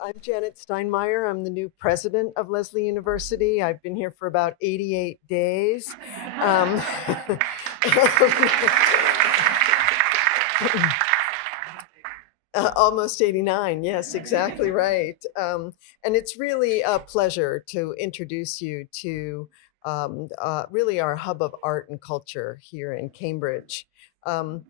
I'm Janet Steinmeier. I'm the new president of Lesley University. I've been here for about 88 days. Um, almost 89. Yes, exactly right. And it's really a pleasure to introduce you to really our hub of art and culture here in Cambridge. Um,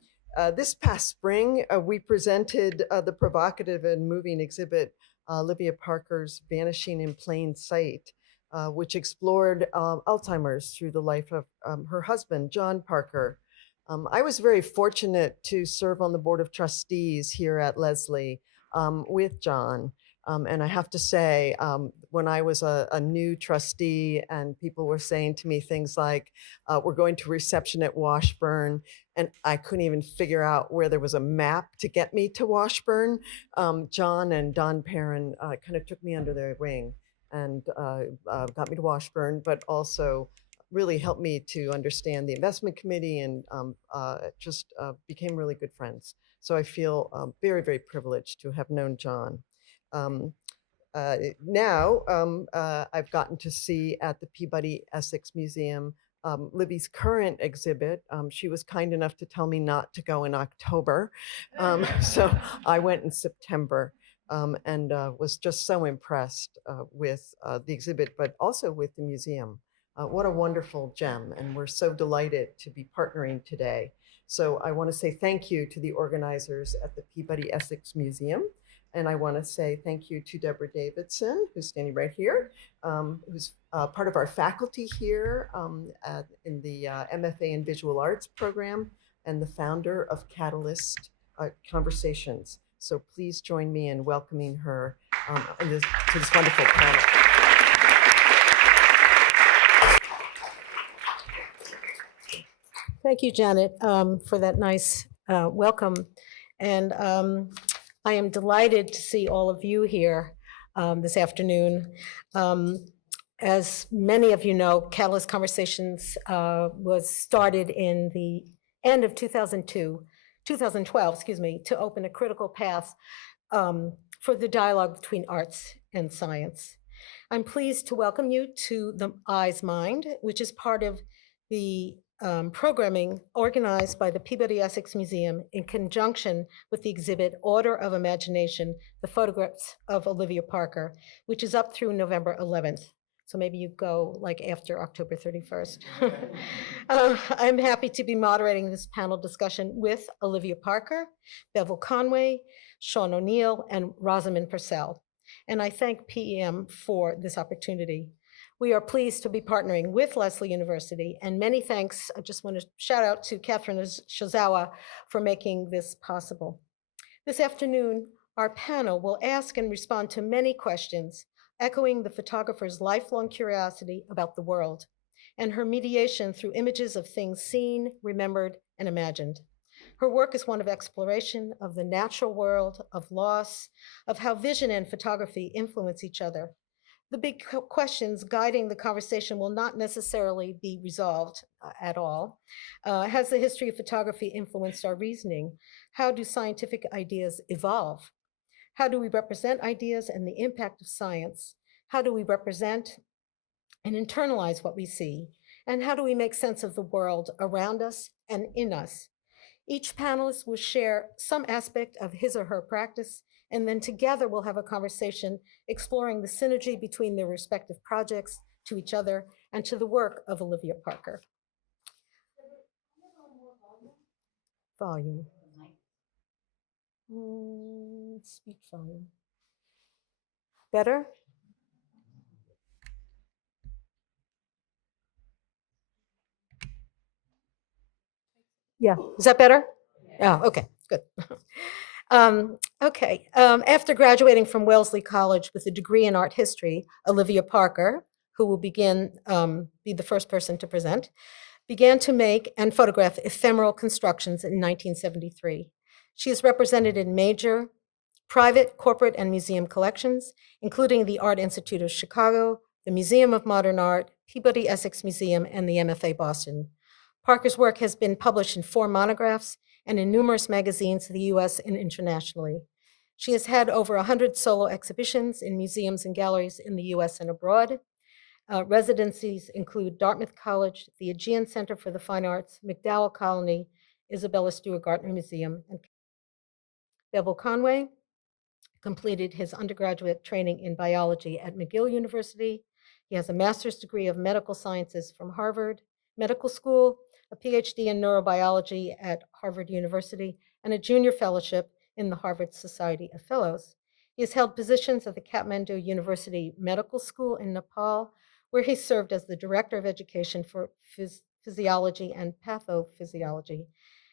this past spring, we presented the provocative and moving exhibit, Olivia Parker's Vanishing in Plain Sight, which explored Alzheimer's through the life of her husband, John Parker. I was very fortunate to serve on the board of trustees here at Lesley with John. And I have to say, when I was a new trustee and people were saying to me things like, we're going to reception at Washburn, and I couldn't even figure out where there was a map to get me to Washburn, John and Don Perrin kind of took me under their wing and got me to Washburn, but also really helped me to understand the investment committee and just became really good friends. So I feel very, very privileged to have known John. Um, Now I've gotten to see at the Peabody Essex Museum Libby's current exhibit. She was kind enough to tell me not to go in October. So I went in September and was just so impressed with the exhibit, but also with the museum. What a wonderful gem, and we're so delighted to be partnering today. So I want to say thank you to the organizers at the Peabody Essex Museum. And I want to say thank you to Deborah Davidson, who's standing right here, who's part of our faculty here in the MFA in Visual Arts program and the founder of Catalyst Conversations. So please join me in welcoming her to this wonderful panel. Thank you, Janet, for that nice welcome. And I am delighted to see all of you here this afternoon. As many of you know, Catalyst Conversations was started in the end of 2012, excuse me, to open a critical path for the dialogue between arts and science. I'm pleased to welcome you to the Eyes Mind, which is part of the programming organized by the Peabody Essex Museum in conjunction with the exhibit Order of Imagination, the photographs of Olivia Parker, which is up through November 11th. So maybe you go like after October 31st. I'm happy to be moderating this panel discussion with Olivia Parker, Bevil Conway, Sean O'Neill, and Rosamond Purcell. And I thank PEM for this opportunity. We are pleased to be partnering with Lesley University, and many thanks. I just want to shout out to Catherine Shizawa for making this possible. This afternoon, our panel will ask and respond to many questions, echoing the photographer's lifelong curiosity about the world and her mediation through images of things seen, remembered, and imagined. Her work is one of exploration of the natural world, of loss, of how vision and photography influence each other. The big questions guiding the conversation will not necessarily be resolved at all. Has the history of photography influenced our reasoning? How do scientific ideas evolve? How do we represent ideas and the impact of science? How do we represent and internalize what we see? And how do we make sense of the world around us and in us? Each panelist will share some aspect of his or her practice, and then together we'll have a conversation exploring the synergy between their respective projects to each other and to the work of Olivia Parker. Volume. Speech volume. Better? Yeah, is that better? Oh, okay, good. After graduating from Wellesley College with a degree in art history, Olivia Parker, who will be the first person to present, began to make and photograph ephemeral constructions in 1973. She is represented in major private, corporate, and museum collections, including the Art Institute of Chicago, the Museum of Modern Art, Peabody Essex Museum, and the MFA Boston. Parker's work has been published in 4 monographs and in numerous magazines in the US and internationally. She has had over 100 solo exhibitions in museums and galleries in the US and abroad. Residencies include Dartmouth College, the Aegean Center for the Fine Arts, McDowell Colony, Isabella Stewart Gardner Museum, and Bevil Conway completed his undergraduate training in biology at McGill University. He has a master's degree of medical sciences from Harvard Medical School, a PhD in neurobiology at Harvard University, and a junior fellowship in the Harvard Society of Fellows. He has held positions at the Kathmandu University Medical School in Nepal, where he served as the Director of Education for Physiology and Pathophysiology,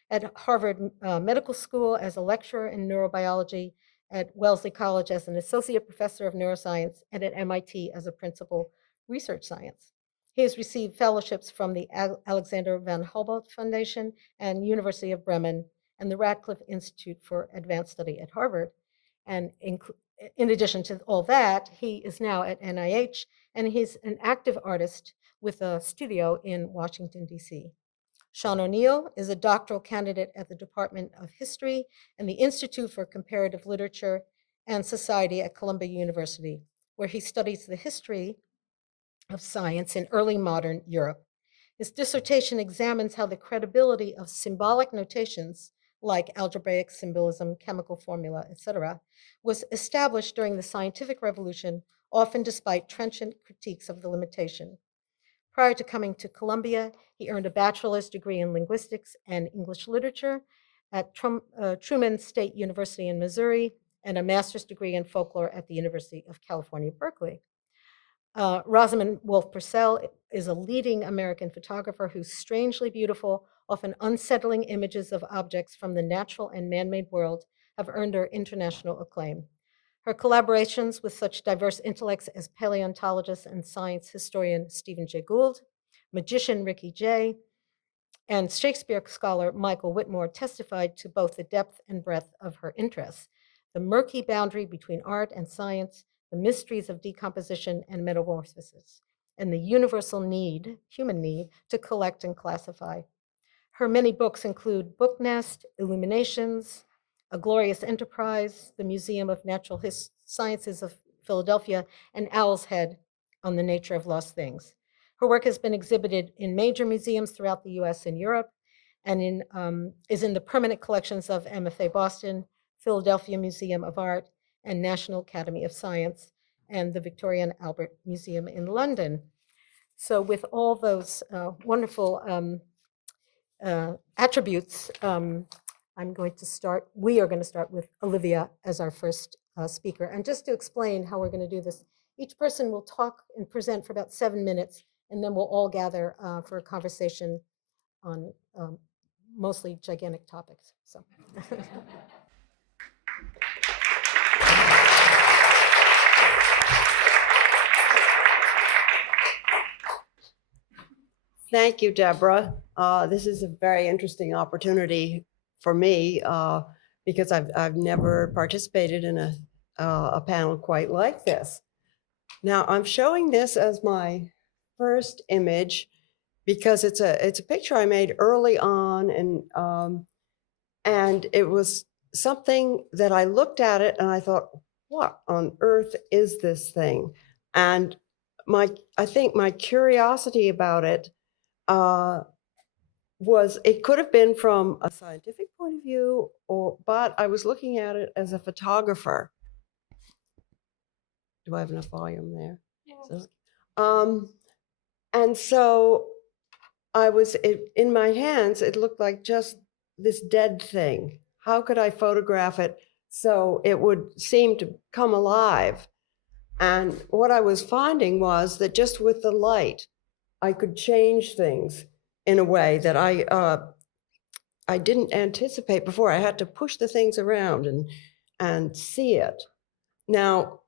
at Harvard Medical School as a lecturer in neurobiology, at Wellesley College as an associate professor of neuroscience, and at MIT as a principal research science. He has received fellowships from the Alexander van Humboldt Foundation and University of Bremen and the Radcliffe Institute for Advanced Study at Harvard. And in addition to all that, he is now at NIH, and he's an active artist with a studio in Washington, D.C. Sean O'Neill is a doctoral candidate at the Department of History and the Institute for Comparative Literature and Society at Columbia University, where he studies the history of science in early modern Europe. His dissertation examines how the credibility of symbolic notations like algebraic symbolism, chemical formula, etc., was established during the scientific revolution, often despite trenchant critiques of the limitation. Prior to coming to Columbia, he earned a bachelor's degree in linguistics and English literature at Truman State University in Missouri and a master's degree in folklore at the University of California, Berkeley. Rosamond Wolfe Purcell is a leading American photographer whose strangely beautiful, often unsettling images of objects from the natural and man-made world have earned her international acclaim. Her collaborations with such diverse intellects as paleontologist and science historian Stephen Jay Gould, magician Ricky Jay, and Shakespeare scholar Michael Whitmore testified to both the depth and breadth of her interests, the murky boundary between art and science, the mysteries of decomposition and metamorphosis, and the universal need, human need, to collect and classify. Her many books include Book Nest, Illuminations, A Glorious Enterprise, the Museum of Natural Sciences of Philadelphia, and Owl's Head on the Nature of Lost Things. Her work has been exhibited in major museums throughout the US and Europe, and is in the permanent collections of MFA Boston, Philadelphia Museum of Art, and National Academy of Science, and the Victoria and Albert Museum in London. So with all those wonderful attributes, we are going to start with Olivia as our first speaker. And just to explain how we're going to do this, each person will talk and present for about 7 minutes, and then we'll all gather for a conversation on mostly gigantic topics. So. Thank you, Deborah. This is a very interesting opportunity for me because I've never participated in a panel quite like this. Now I'm showing this as my first image because it's a picture I made early on, and it was something that I looked at it and I thought, what on earth is this thing? And I think my curiosity about it was, it could have been from a scientific point of view, but I was looking at it as a photographer. Do I have enough volume there? Yes. And so in my hands, it looked like just this dead thing. How could I photograph it so it would seem to come alive? And what I was finding was that just with the light, I could change things in a way that I didn't anticipate before. I had to push the things around and see it. Now,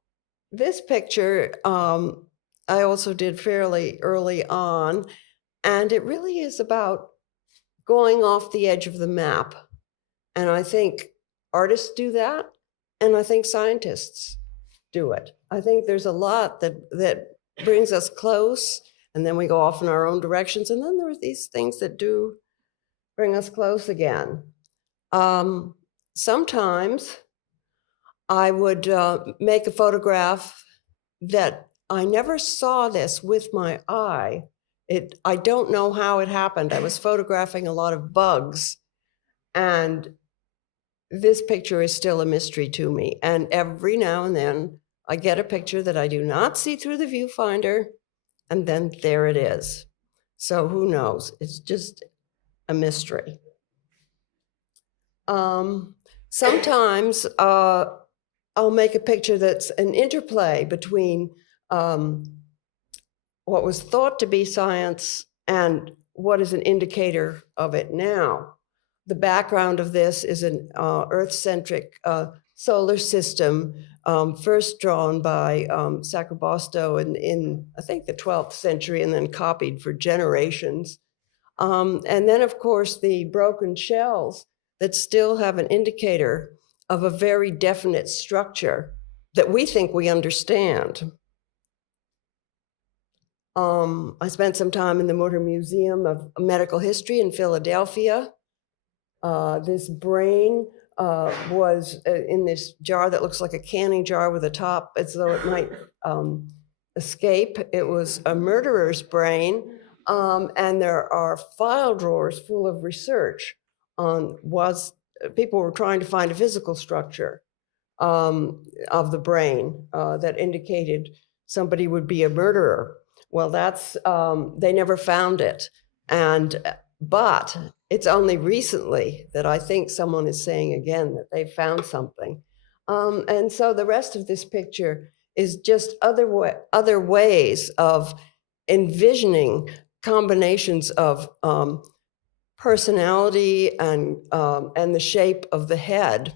this picture I also did fairly early on, and it really is about going off the edge of the map. And I think artists do that, and I think scientists do it. I think there's a lot that brings us close, and then we go off in our own directions, and then there are these things that do bring us close again. Sometimes I would make a photograph that I never saw this with my eye. I don't know how it happened. I was photographing a lot of bugs, and this picture is still a mystery to me. And every now and then I get a picture that I do not see through the viewfinder, and then there it is. So who knows? It's just a mystery. Sometimes I'll make a picture that's an interplay between what was thought to be science and what is an indicator of it now. The background of this is an Earth-centric solar system, first drawn by Sacrobosco in, I think, the 12th century, and then copied for generations. And then, of course, the broken shells that still have an indicator of a very definite structure that we think we understand. I spent some time in the Motor Museum of Medical History in Philadelphia. This brain was in this jar that looks like a canning jar with a top as though it might escape. It was a murderer's brain, and there are file drawers full of research on people were trying to find a physical structure of the brain that indicated somebody would be a murderer. Well, they never found it. But it's only recently that I think someone is saying again that they found something. And so the rest of this picture is just other ways of envisioning combinations of personality and the shape of the head.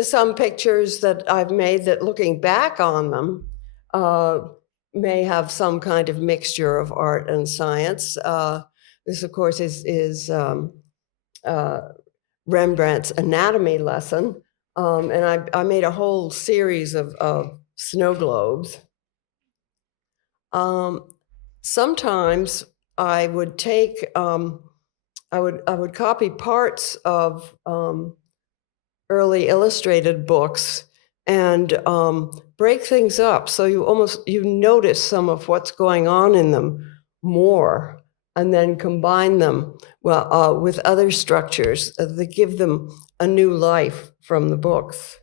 Some pictures that I've made that, looking back on them, may have some kind of mixture of art and science. This, of course, is Rembrandt's anatomy lesson. And I made a whole series of snow globes. Sometimes I would take, I would copy parts of early illustrated books and break things up so you notice some of what's going on in them more, and then combine them with other structures that give them a new life from the books.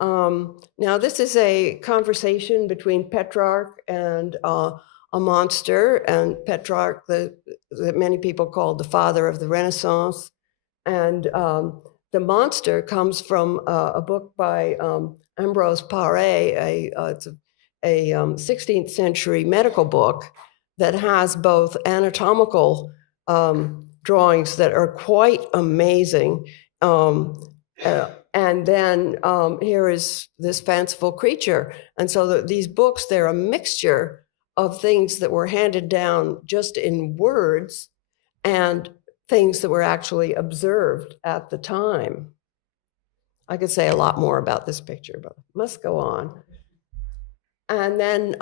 Now, this is a conversation between Petrarch and a monster, and Petrarch, that many people called the father of the Renaissance. And the monster comes from a book by Ambrose Paré, it's a 16th century medical book that has both anatomical drawings that are quite amazing. And then here is this fanciful creature. And so these books, they're a mixture of things that were handed down just in words and things that were actually observed at the time. I could say a lot more about this picture, but must go on. And then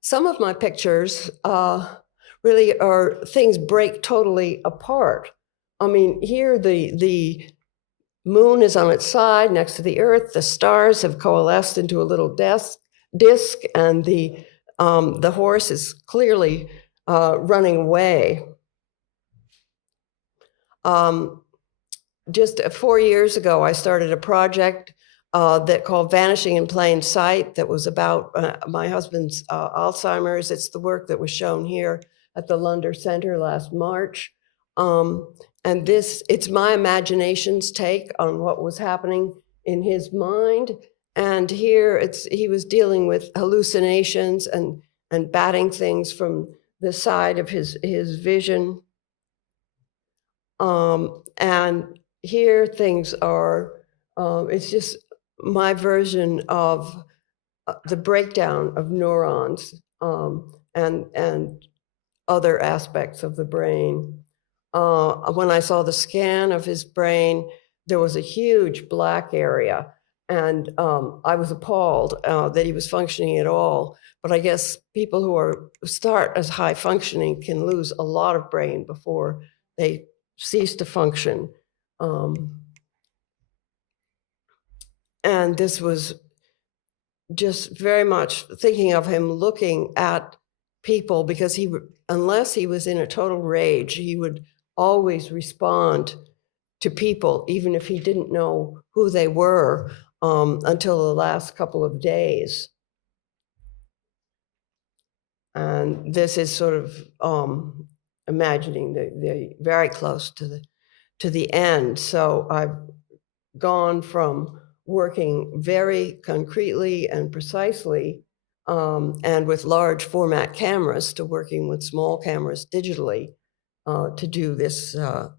some of my pictures really are things break totally apart. I mean, here the moon is on its side next to the earth. The stars have coalesced into a little disc, and the horse is clearly running away. Just 4 years ago, I started a project that called Vanishing in Plain Sight, that was about my husband's Alzheimer's. It's the work that was shown here at the Lunder Center last March. And it's my imagination's take on what was happening in his mind. And here he was dealing with hallucinations and batting things from the side of his vision. And here things are, it's just my version of the breakdown of neurons and other aspects of the brain. When I saw the scan of his brain, there was a huge black area, and I was appalled that he was functioning at all. But I guess people who start as high functioning can lose a lot of brain before they cease to function. And this was just very much thinking of him looking at people, because unless he was in a total rage, he would always respond to people, even if he didn't know who they were, until the last couple of days. And this is sort of imagining the very close to the end. So I've gone from working very concretely and precisely and with large format cameras to working with small cameras digitally to do this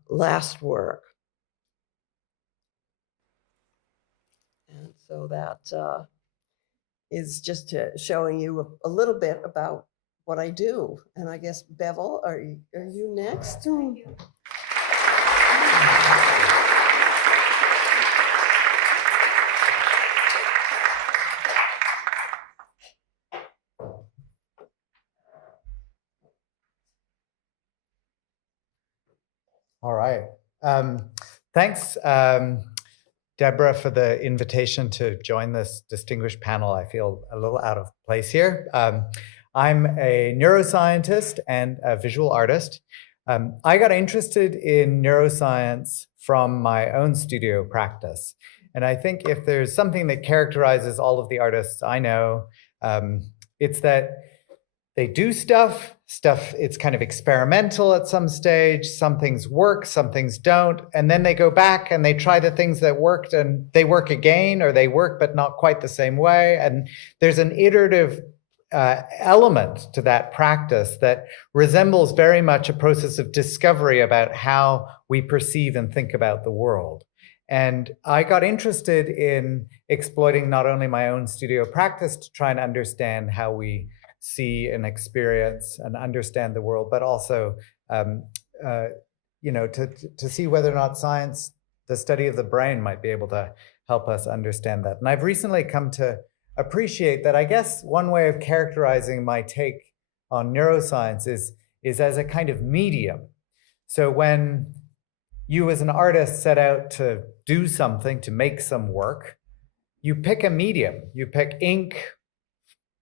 last work. And so that is just showing you a little bit about what I do. And I guess, Bevil, are you next? Thank you. All right. Thanks, Deborah, for the invitation to join this distinguished panel. I feel a little out of place here. I'm a neuroscientist and a visual artist. I got interested in neuroscience from my own studio practice. And I think if there's something that characterizes all of the artists I know, it's that they do stuff, it's kind of experimental at some stage, some things work, some things don't, and then they go back and they try the things that worked and they work again, or they work but not quite the same way. And there's an iterative element to that practice that resembles very much a process of discovery about how we perceive and think about the world. And I got interested in exploiting not only my own studio practice to try and understand how we see and experience and understand the world, but also, to see whether or not science, the study of the brain, might be able to help us understand that. And I've recently come to appreciate that I guess one way of characterizing my take on neuroscience is as a kind of medium. So when you as an artist set out to do something, to make some work, you pick a medium. You pick ink,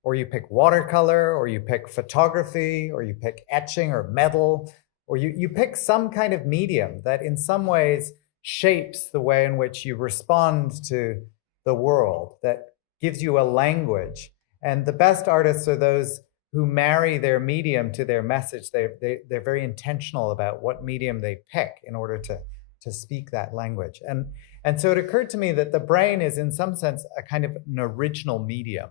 or you pick watercolor, or you pick photography, or you pick etching or metal, or you pick some kind of medium that in some ways shapes the way in which you respond to the world, that gives you a language. And the best artists are those who marry their medium to their message. They're very intentional about what medium they pick in order to speak that language. And so it occurred to me that the brain is in some sense a kind of an original medium.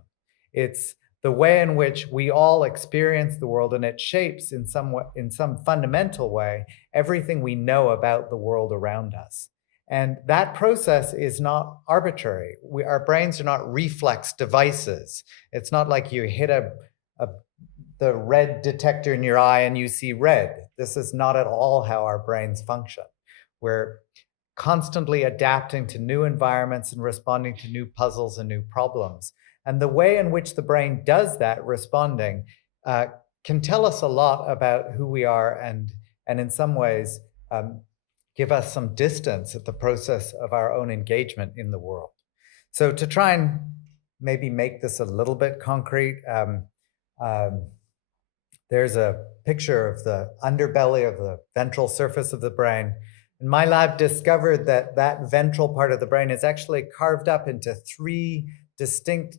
It's the way in which we all experience the world, and it shapes in some fundamental way everything we know about the world around us. And that process is not arbitrary. Our brains are not reflex devices. It's not like you hit the red detector in your eye and you see red. This is not at all how our brains function. We're constantly adapting to new environments and responding to new puzzles and new problems. And the way in which the brain does that responding can tell us a lot about who we are and in some ways give us some distance at the process of our own engagement in the world. So to try and maybe make this a little bit concrete, there's a picture of the underbelly of the ventral surface of the brain. And my lab discovered that ventral part of the brain is actually carved up into 3 distinct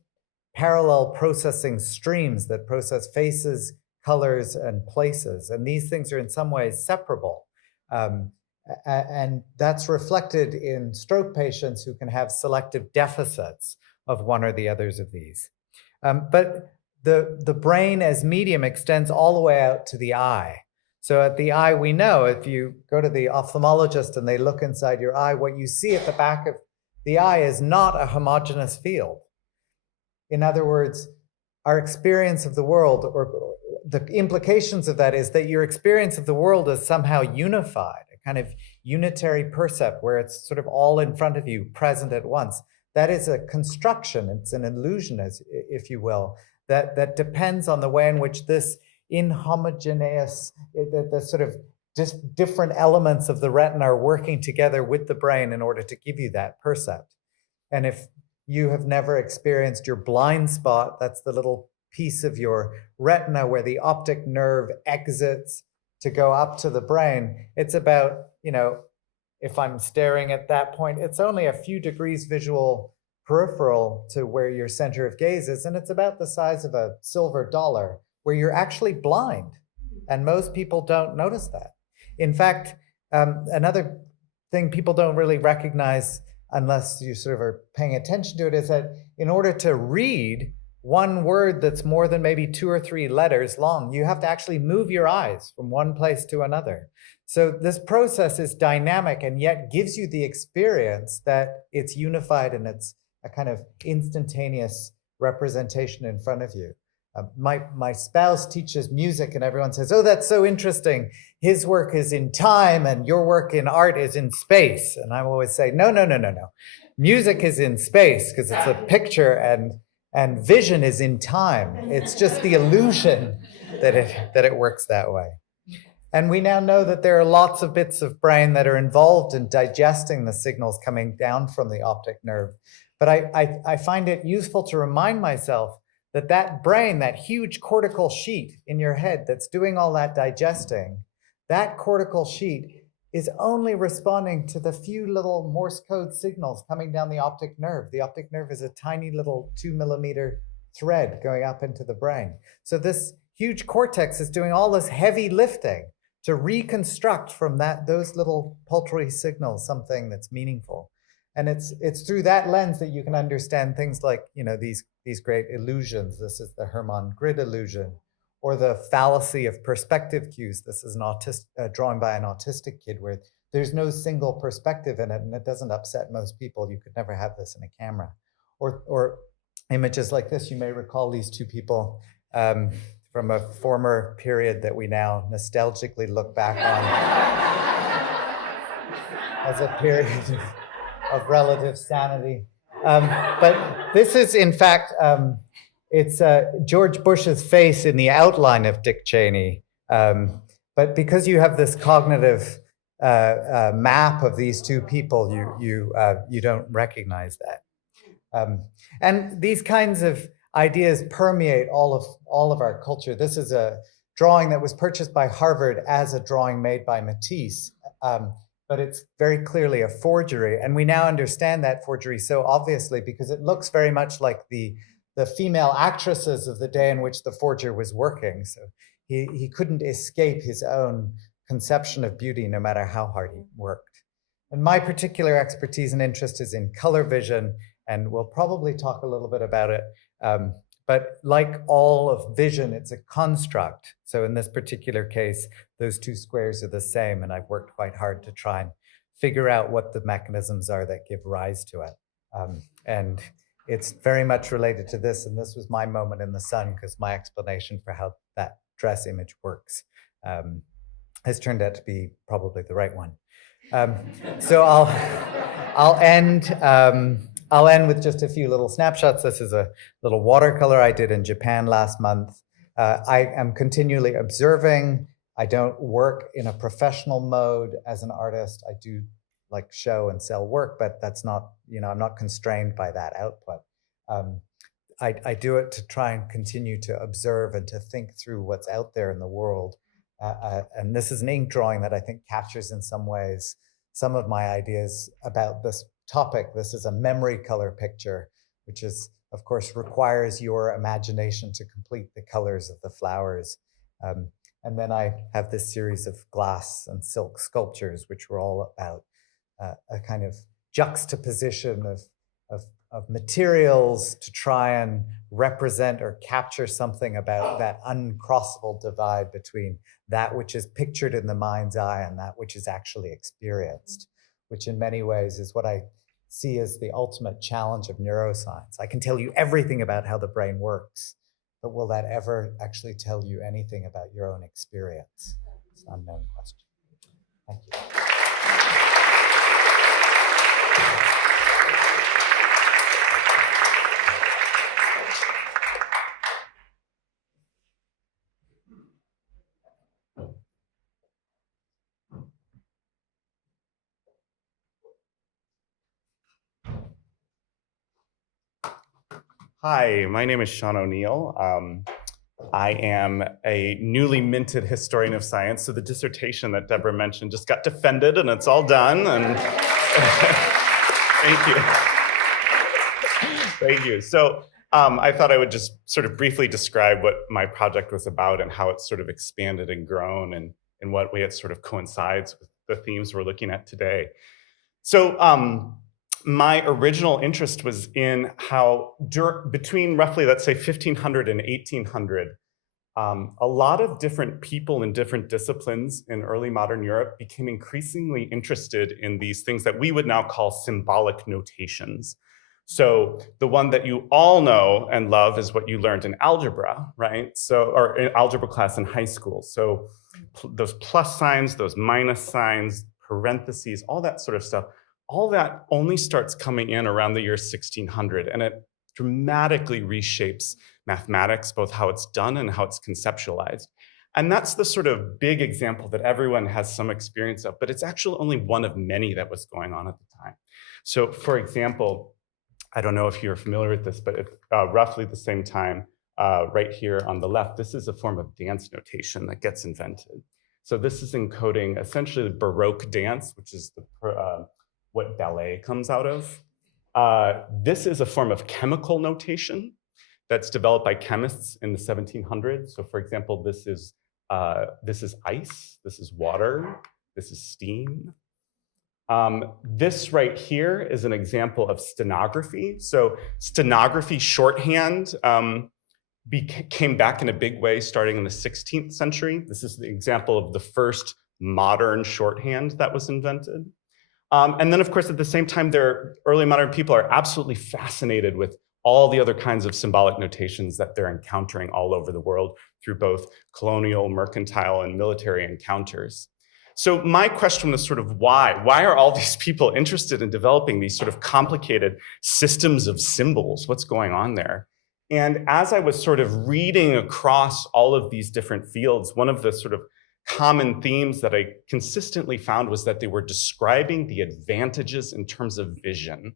parallel processing streams that process faces, colors, and places. And these things are in some ways separable. And that's reflected in stroke patients who can have selective deficits of one or the others of these. But the brain as medium extends all the way out to the eye. So at the eye, we know if you go to the ophthalmologist and they look inside your eye, what you see at the back of the eye is not a homogeneous field. In other words, our experience of the world, or the implications of that, is that your experience of the world is somehow unified, a kind of unitary percept where it's sort of all in front of you, present at once. That is a construction, it's an illusion, if you will, that depends on the way in which this inhomogeneous, the sort of just different elements of the retina are working together with the brain in order to give you that percept. And if you have never experienced your blind spot, that's the little piece of your retina where the optic nerve exits to go up to the brain. It's about, if I'm staring at that point, it's only a few degrees visual peripheral to where your center of gaze is, and it's about the size of a silver dollar, where you're actually blind. And most people don't notice that. In fact, another thing people don't really recognize unless you sort of are paying attention to it is that in order to read one word that's more than maybe 2 or 3 letters long, you have to actually move your eyes from one place to another. So this process is dynamic and yet gives you the experience that it's unified and it's a kind of instantaneous representation in front of you. My spouse teaches music and everyone says, oh, that's so interesting. His work is in time and your work in art is in space. And I always say, no. Music is in space because it's a picture and vision is in time. It's just the illusion that it works that way. And we now know that there are lots of bits of brain that are involved in digesting the signals coming down from the optic nerve. But I find it useful to remind myself that brain, that huge cortical sheet in your head that's doing all that digesting, that cortical sheet is only responding to the few little Morse code signals coming down the optic nerve. The optic nerve is a tiny little 2-millimeter thread going up into the brain. So this huge cortex is doing all this heavy lifting to reconstruct from those little paltry signals something that's meaningful. And it's through that lens that you can understand things like, these great illusions. This is the Hermann grid illusion, or the fallacy of perspective cues. This is an drawing by an autistic kid where there's no single perspective in it, and it doesn't upset most people. You could never have this in a camera. Or images like this. You may recall these two people from a former period that we now nostalgically look back on as a period of relative sanity. But this is, in fact, it's George Bush's face in the outline of Dick Cheney. But because you have this cognitive map of these two people, you don't recognize that. And these kinds of ideas permeate all of our culture. This is a drawing that was purchased by Harvard as a drawing made by Matisse. But it's very clearly a forgery. And we now understand that forgery so obviously because it looks very much like the female actresses of the day in which the forger was working. So he couldn't escape his own conception of beauty no matter how hard he worked. And my particular expertise and interest is in color vision, and we'll probably talk a little bit about it. But like all of vision, it's a construct. So in this particular case, those two squares are the same, and I've worked quite hard to try and figure out what the mechanisms are that give rise to it. And it's very much related to this, and this was my moment in the sun because my explanation for how that dress image works has turned out to be probably the right one. So I'll end with just a few little snapshots. This is a little watercolor I did in Japan last month. I am continually observing. I don't work in a professional mode as an artist. I do like show and sell work, but that's not, I'm not constrained by that output. I do it to try and continue to observe and to think through what's out there in the world. And this is an ink drawing that I think captures in some ways some of my ideas about this topic. This is a memory color picture, which is, of course, requires your imagination to complete the colors of the flowers. And then I have this series of glass and silk sculptures, which were all about a kind of juxtaposition of materials to try and represent or capture something about that uncrossable divide between that which is pictured in the mind's eye and that which is actually experienced, which in many ways is what I see as the ultimate challenge of neuroscience. I can tell you everything about how the brain works, but will that ever actually tell you anything about your own experience? It's an unknown question. Thank you. Hi, my name is Sean O'Neill. I am a newly minted historian of science, so the dissertation that Deborah mentioned just got defended and it's all done. And thank you. Thank you. So I thought I would just sort of briefly describe what my project was about and how it's sort of expanded and grown and in what way it sort of coincides with the themes we're looking at today. So my original interest was in how between roughly, let's say, 1500 and 1800, a lot of different people in different disciplines in early modern Europe became increasingly interested in these things that we would now call symbolic notations. So the one that you all know and love is what you learned in algebra, right? So, or in algebra class in high school. So those plus signs, those minus signs, parentheses, all that sort of stuff, all that only starts coming in around the year 1600, and it dramatically reshapes mathematics, both how it's done and how it's conceptualized. And that's the sort of big example that everyone has some experience of, but it's actually only one of many that was going on at the time. So for example, I don't know if you're familiar with this, but at roughly the same time, right here on the left, this is a form of dance notation that gets invented. So this is encoding essentially the Baroque dance, which is what ballet comes out of. This is a form of chemical notation that's developed by chemists in the 1700s. So for example, this is ice, this is water, this is steam. This right here is an example of stenography. So stenography shorthand came back in a big way starting in the 16th century. This is the example of the first modern shorthand that was invented. And then, of course, at the same time, early modern people are absolutely fascinated with all the other kinds of symbolic notations that they're encountering all over the world through both colonial, mercantile, and military encounters. So my question was sort of why? Why are all these people interested in developing these sort of complicated systems of symbols? What's going on there? And as I was sort of reading across all of these different fields, one of the sort of common themes that I consistently found was that they were describing the advantages in terms of vision.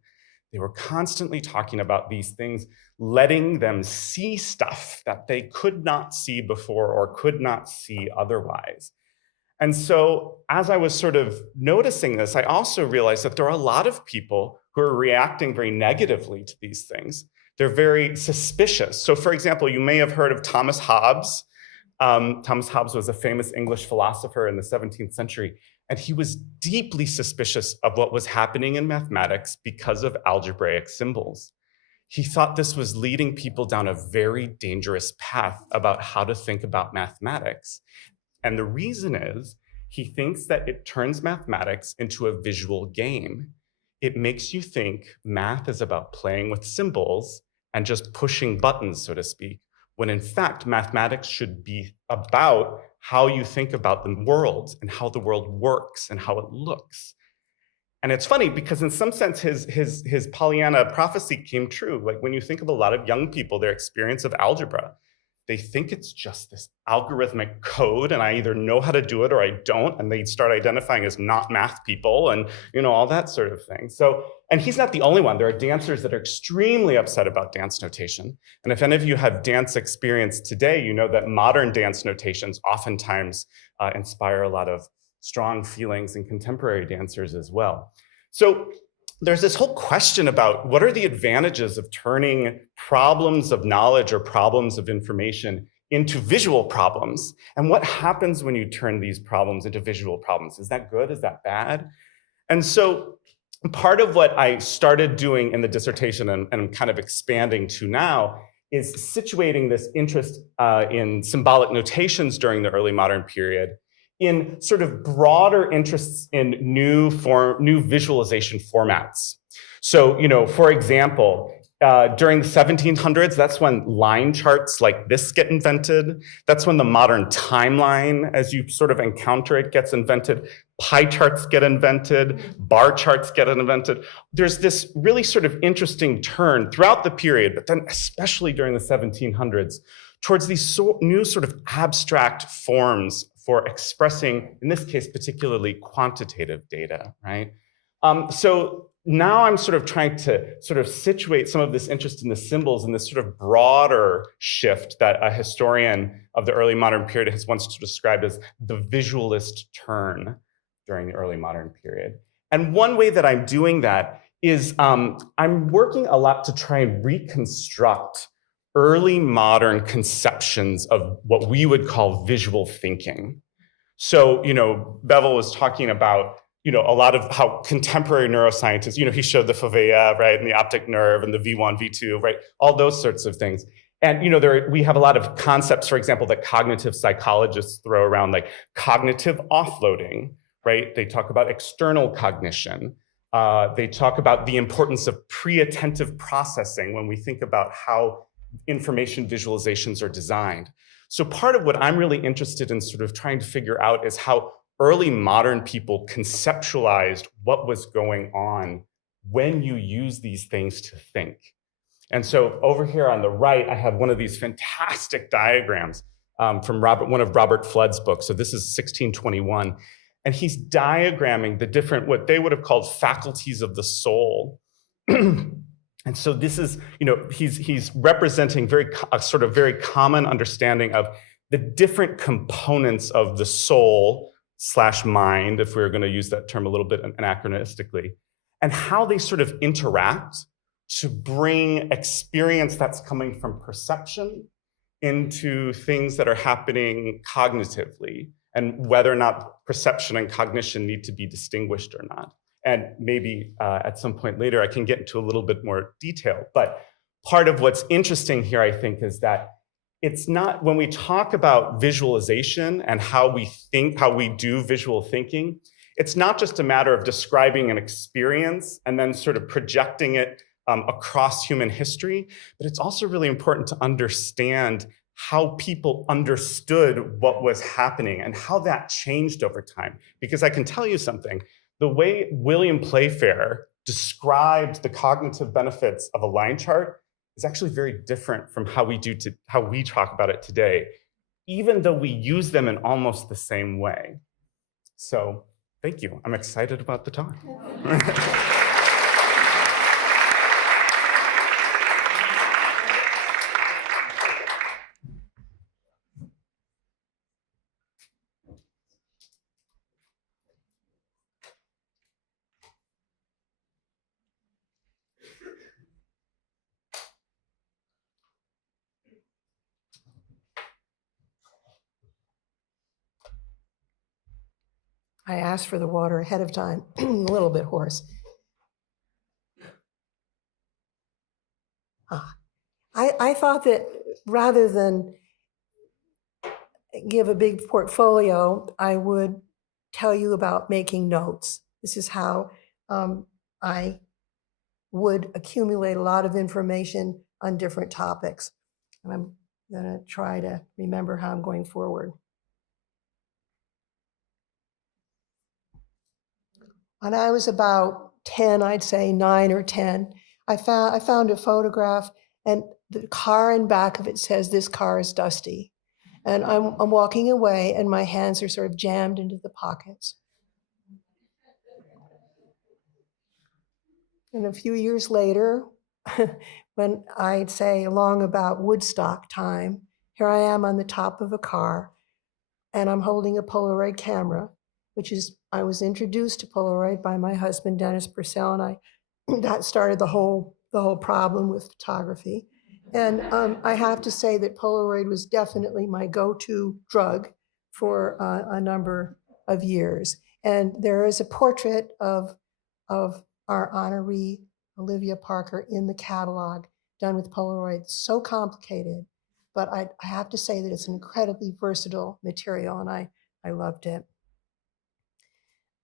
They were constantly talking about these things, letting them see stuff that they could not see before or could not see otherwise. And so as I was sort of noticing this, I also realized that there are a lot of people who are reacting very negatively to these things. They're very suspicious. So for example, you may have heard of Thomas Hobbes. Thomas Hobbes was a famous English philosopher in the 17th century, and he was deeply suspicious of what was happening in mathematics because of algebraic symbols. He thought this was leading people down a very dangerous path about how to think about mathematics. And the reason is, he thinks that it turns mathematics into a visual game. It makes you think math is about playing with symbols and just pushing buttons, so to speak, when in fact, mathematics should be about how you think about the world and how the world works and how it looks. And it's funny because in some sense, his Pollyanna prophecy came true. Like when you think of a lot of young people, their experience of algebra, they think it's just this algorithmic code and I either know how to do it or I don't, and they start identifying as not math people and all that sort of thing. So, and he's not the only one. There are dancers that are extremely upset about dance notation. And if any of you have dance experience today, you know that modern dance notations oftentimes inspire a lot of strong feelings in contemporary dancers as well. So there's this whole question about what are the advantages of turning problems of knowledge or problems of information into visual problems, and what happens when you turn these problems into visual problems? Is that good? Is that bad? And so part of what I started doing in the dissertation and I'm kind of expanding to now is situating this interest in symbolic notations during the early modern period in sort of broader interests in new visualization formats. So, for example, during the 1700s, that's when line charts like this get invented. That's when the modern timeline, as you sort of encounter it, gets invented. Pie charts get invented, bar charts get invented. There's this really sort of interesting turn throughout the period, but then especially during the 1700s, towards these new sort of abstract forms for expressing, in this case, particularly quantitative data, right? So now I'm sort of trying to sort of situate some of this interest in the symbols in this sort of broader shift that a historian of the early modern period has once described as the visualist turn during the early modern period. And one way that I'm doing that is I'm working a lot to try and reconstruct early modern conceptions of what we would call visual thinking. So, Bevil was talking about, a lot of how contemporary neuroscientists, he showed the fovea, right, and the optic nerve and the V1, V2, right, all those sorts of things. And, we have a lot of concepts, for example, that cognitive psychologists throw around, like cognitive offloading, right? They talk about external cognition. They talk about the importance of pre-attentive processing when we think about how information visualizations are designed. So part of what I'm really interested in sort of trying to figure out is how early modern people conceptualized what was going on when you use these things to think. And so over here on the right, I have one of these fantastic diagrams from one of Robert Flood's books. So this is 1621. And he's diagramming the different, what they would have called faculties of the soul. And so this is, he's representing a sort of very common understanding of the different components of the soul / mind, if we were going to use that term a little bit anachronistically, and how they sort of interact to bring experience that's coming from perception into things that are happening cognitively, and whether or not perception and cognition need to be distinguished or not. And maybe at some point later, I can get into a little bit more detail. But part of what's interesting here, I think, is that it's not, when we talk about visualization and how we think, how we do visual thinking, it's not just a matter of describing an experience and then sort of projecting it across human history, but it's also really important to understand how people understood what was happening and how that changed over time. Because I can tell you something, the way William Playfair described the cognitive benefits of a line chart is actually very different from how we talk about it today, even though we use them in almost the same way. So thank you. I'm excited about the talk. I asked for the water ahead of time, a little bit hoarse. I thought that rather than give a big portfolio, I would tell you about making notes. This is how I would accumulate a lot of information on different topics. And I'm going to try to remember how I'm going forward. When I was about 10, I'd say 9 or 10, I found a photograph, and the car in back of it says, "This car is dusty." And I'm walking away, and my hands are sort of jammed into the pockets. And a few years later, when I'd say along about Woodstock time, here I am on the top of a car, and I'm holding a Polaroid camera, I was introduced to Polaroid by my husband, Dennis Purcell, and that started the whole problem with photography. And I have to say that Polaroid was definitely my go-to drug for a number of years. And there is a portrait of our honoree, Olivia Parker, in the catalog, done with Polaroid. So complicated, but I have to say that it's an incredibly versatile material, and I loved it.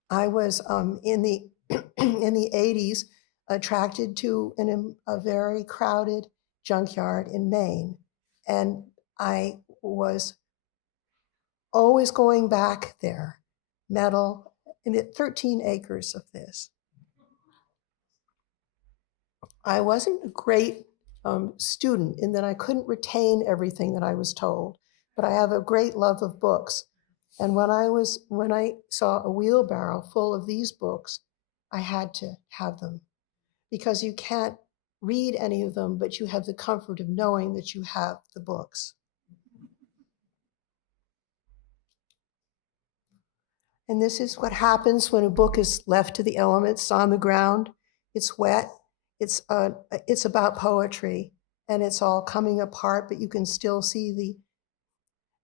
I was in the in the 80s attracted to a very crowded junkyard in Maine, and I was always going back there. Metal, and 13 acres of this. I wasn't a great student in that I couldn't retain everything that I was told, but I have a great love of books. And when I saw a wheelbarrow full of these books, I had to have them. because you can't read any of them, but you have the comfort of knowing that you have the books. And this is what happens when a book is left to the elements on the ground. It's wet. It's about poetry, and it's all coming apart, but you can still see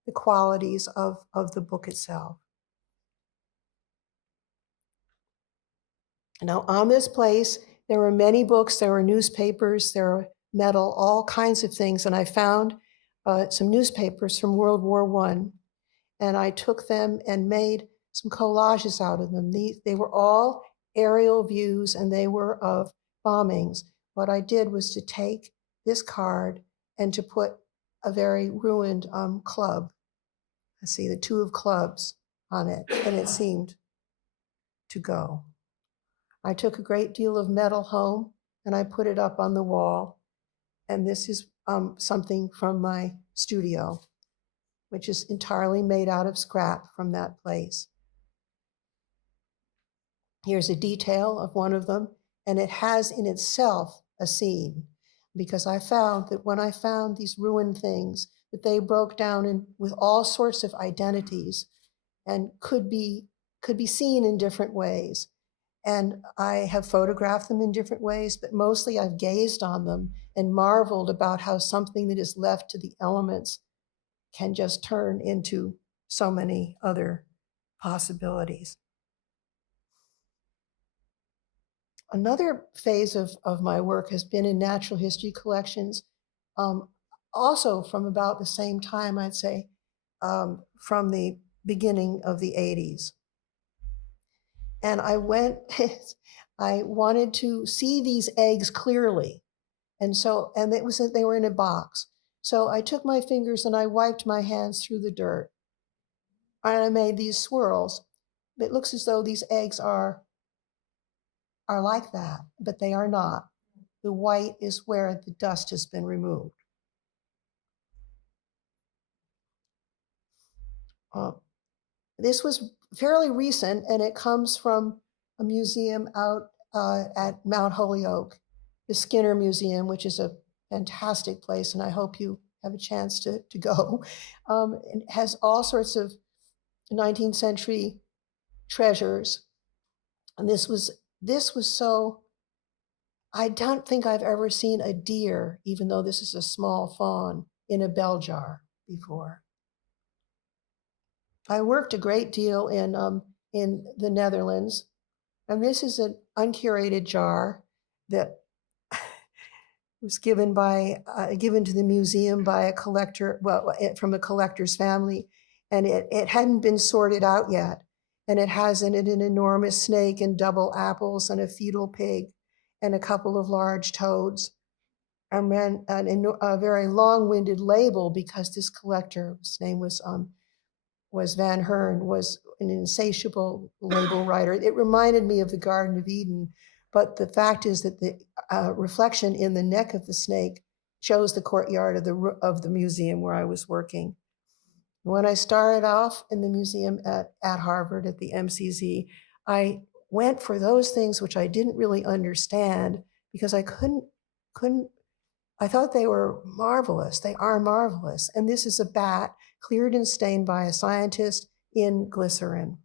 the qualities of the book itself. Now, on this place, there were many books, there were newspapers, there were metal, all kinds of things. And I found some newspapers from World War I, and I took them and made some collages out of them. They were all aerial views, and they were of bombings. What I did was to take this card and to put a very ruined club. I see the 2 of clubs on it, and it seemed to go. I took a great deal of metal home and I put it up on the wall. And this is something from my studio, which is entirely made out of scrap from that place. Here's a detail of one of them, and it has in itself a scene, because I found that when I found these ruined things, that they broke down with all sorts of identities and could be seen in different ways. And I have photographed them in different ways, but mostly I've gazed on them and marveled about how something that is left to the elements can just turn into so many other possibilities. Another phase of my work has been in natural history collections, also from about the same time, I'd say, from the beginning of the 80s. And I wanted to see these eggs clearly. And they were in a box. So I took my fingers and I wiped my hands through the dirt. And I made these swirls. It looks as though these eggs are like that, but they are not. The white is where the dust has been removed. This was fairly recent, and it comes from a museum out at Mount Holyoke, the Skinner Museum, which is a fantastic place, and I hope you have a chance to go. It has all sorts of 19th century treasures. And this was so, I don't think I've ever seen a deer, even though this is a small fawn, in a bell jar before. I worked a great deal in the Netherlands, and this is an uncurated jar that was given to the museum by a collector, from a collector's family, and it hadn't been sorted out yet. And it has in it an enormous snake and double apples and a fetal pig and a couple of large toads. And then a very long-winded label, because this collector, his name was Van Hearn, was an insatiable label writer. It reminded me of the Garden of Eden, but the fact is that the reflection in the neck of the snake shows the courtyard of the museum where I was working. When I started off in the museum at Harvard at the MCZ, I went for those things which I didn't really understand, because I couldn't. I thought they were marvelous. They are marvelous. And this is a bat cleared and stained by a scientist in glycerin.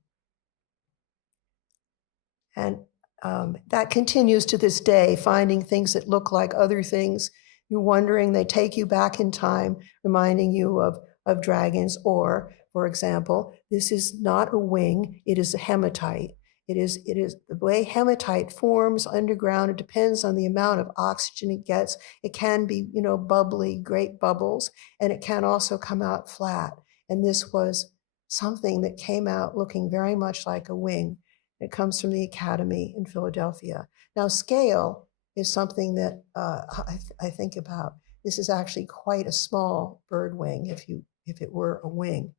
And that continues to this day, finding things that look like other things. You're wondering, they take you back in time, reminding you of dragons. Or, for example, this is not a wing, it is a hematite. It is the way hematite forms underground. It depends on the amount of oxygen it gets. It can be, bubbly, great bubbles, and it can also come out flat. And this was something that came out looking very much like a wing. It comes from the Academy in Philadelphia. Now, scale is something that I think about. This is actually quite a small bird wing, if it were a wing.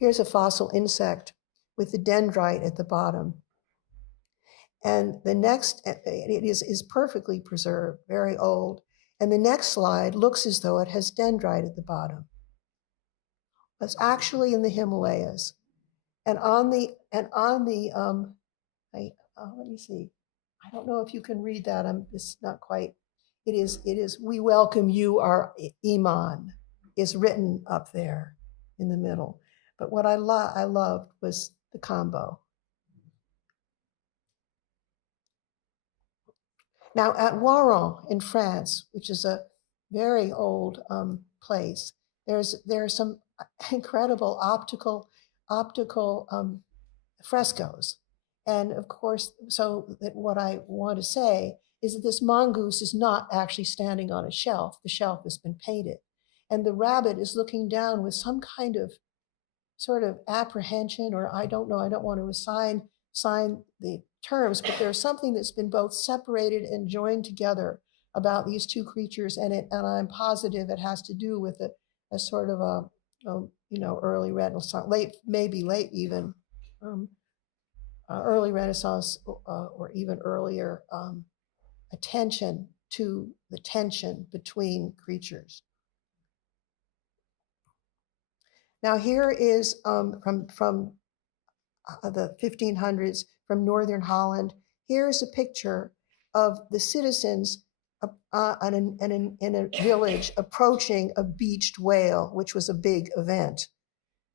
Here's a fossil insect with the dendrite at the bottom. And the next, it is perfectly preserved, very old. And the next slide looks as though it has dendrite at the bottom. It's actually in the Himalayas. And let me see. I don't know if you can read that. It's not quite. It is, we welcome you, our Iman, is written up there in the middle. But what I loved was the combo. Now at Warren in France, which is a very old place, there's some incredible optical frescoes. And of course, so that what I want to say is that this mongoose is not actually standing on a shelf. The shelf has been painted. And the rabbit is looking down with some kind of sort of apprehension, or I don't know, I don't want to assign the terms, but there's something that's been both separated and joined together about these two creatures, and I'm positive it has to do with a sort of early Renaissance, maybe late even, early Renaissance, or even earlier attention to the tension between creatures. Now here is from the 1500s from Northern Holland. Here's a picture of the citizens in a village approaching a beached whale, which was a big event.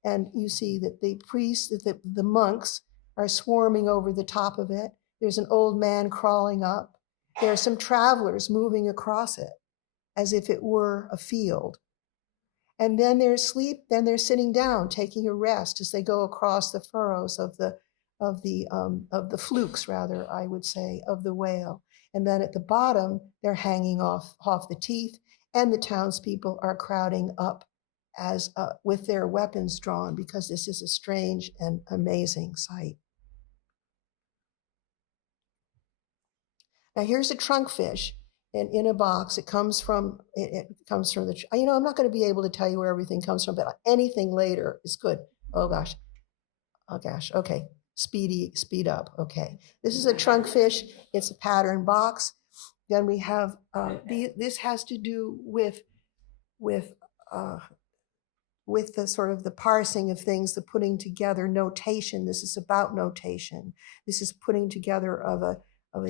And you see that the priests, the monks are swarming over the top of it. There's an old man crawling up. There are some travelers moving across it as if it were a field. And then they're asleep, then they're sitting down, taking a rest as they go across the furrows of the flukes, rather, I would say, of the whale. And then at the bottom, they're hanging off the teeth, and the townspeople are crowding up as with their weapons drawn, because this is a strange and amazing sight. Now here's a trunkfish in a box. It comes from the, I'm not going to be able to tell you where everything comes from, but anything later is good. Oh gosh. Okay. Speed up. Okay. This is a trunkfish. It's a pattern box. Then we have, this has to do with the sort of the parsing of things, the putting together notation. This is about notation. This is putting together of a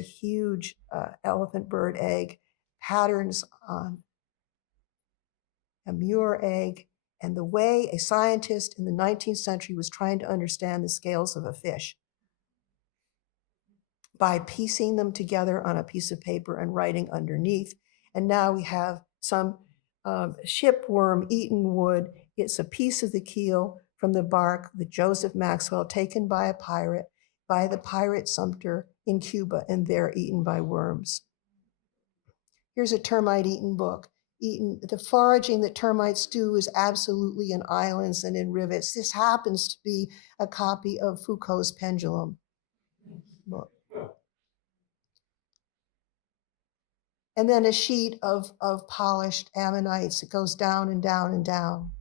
huge elephant bird egg, patterns on a Muir egg, and the way a scientist in the 19th century was trying to understand the scales of a fish by piecing them together on a piece of paper and writing underneath. And now we have some shipworm eaten wood. It's a piece of the keel from the bark, the Joseph Maxwell, taken by the pirate Sumter in Cuba, and they're eaten by worms. Here's a termite-eaten book. The foraging that termites do is absolutely in islands and in rivets. This happens to be a copy of Foucault's Pendulum book. And then a sheet of polished ammonites. It goes down and down and down.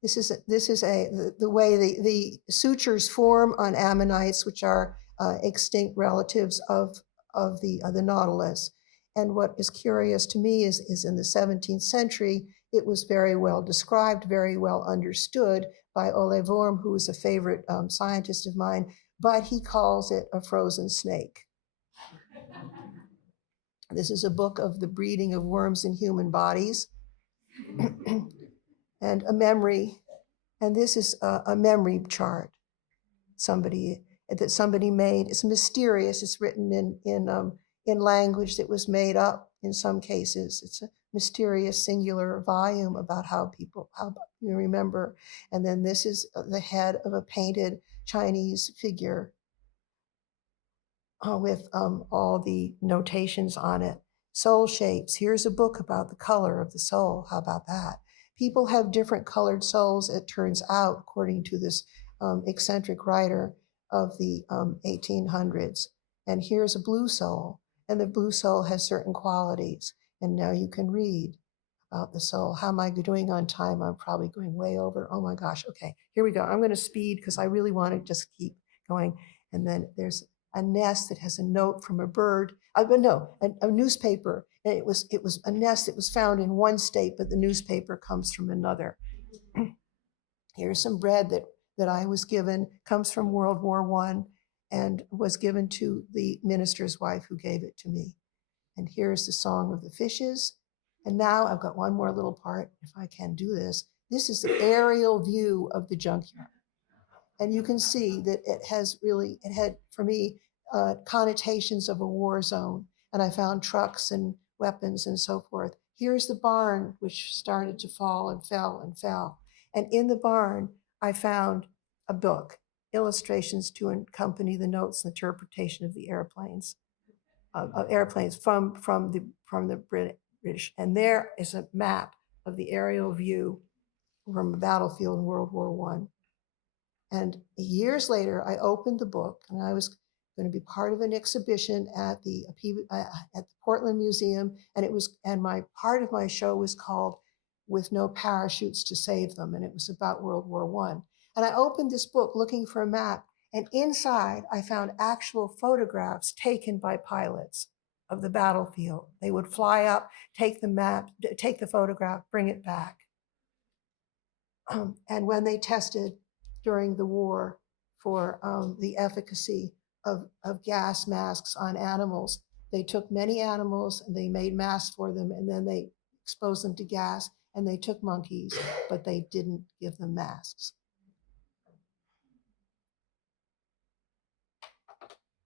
This is the way the sutures form on ammonites, which are extinct relatives of the nautilus. And what is curious to me is in the 17th century, it was very well described, very well understood by Ole Worm, who is a favorite scientist of mine, but he calls it a frozen snake. This is a book of the breeding of worms in human bodies and a memory. And this is a memory chart that somebody made. It's mysterious. It's written in language that was made up in some cases. It's a mysterious singular volume about how you remember. And then this is the head of a painted Chinese figure with all the notations on it. Soul shapes. Here's a book about the color of the soul. How about that? People have different colored souls, it turns out, according to this eccentric writer of the 1800s. And here's a blue soul, and the blue soul has certain qualities. And now you can read about the soul. How am I doing on time? I'm probably going way over. Oh my gosh. Okay, here we go. I'm going to speed because I really want to just keep going. And then there's a nest that has a note from a bird. A newspaper. And it was a nest that was found in one state, but the newspaper comes from another. Here's some bread that I was given, comes from World War I. and was given to the minister's wife who gave it to me. And here's the Song of the Fishes. And now I've got one more little part, if I can do this. This is the aerial view of the junkyard. And you can see that it had, for me, connotations of a war zone. And I found trucks and weapons and so forth. Here's the barn, which started to fall and fell and fell. And in the barn, I found a book, illustrations to accompany the notes and interpretation of the airplanes, from the British. And there is a map of the aerial view from a battlefield in World War I. And years later, I opened the book, and I was going to be part of an exhibition at the Portland Museum, and part of my show was called "With No Parachutes to Save Them," and it was about World War I. And I opened this book looking for a map, and inside I found actual photographs taken by pilots of the battlefield. They would fly up, take the map, take the photograph, bring it back. And when they tested during the war for the efficacy of gas masks on animals, they took many animals and they made masks for them, and then they exposed them to gas, and they took monkeys, but they didn't give them masks.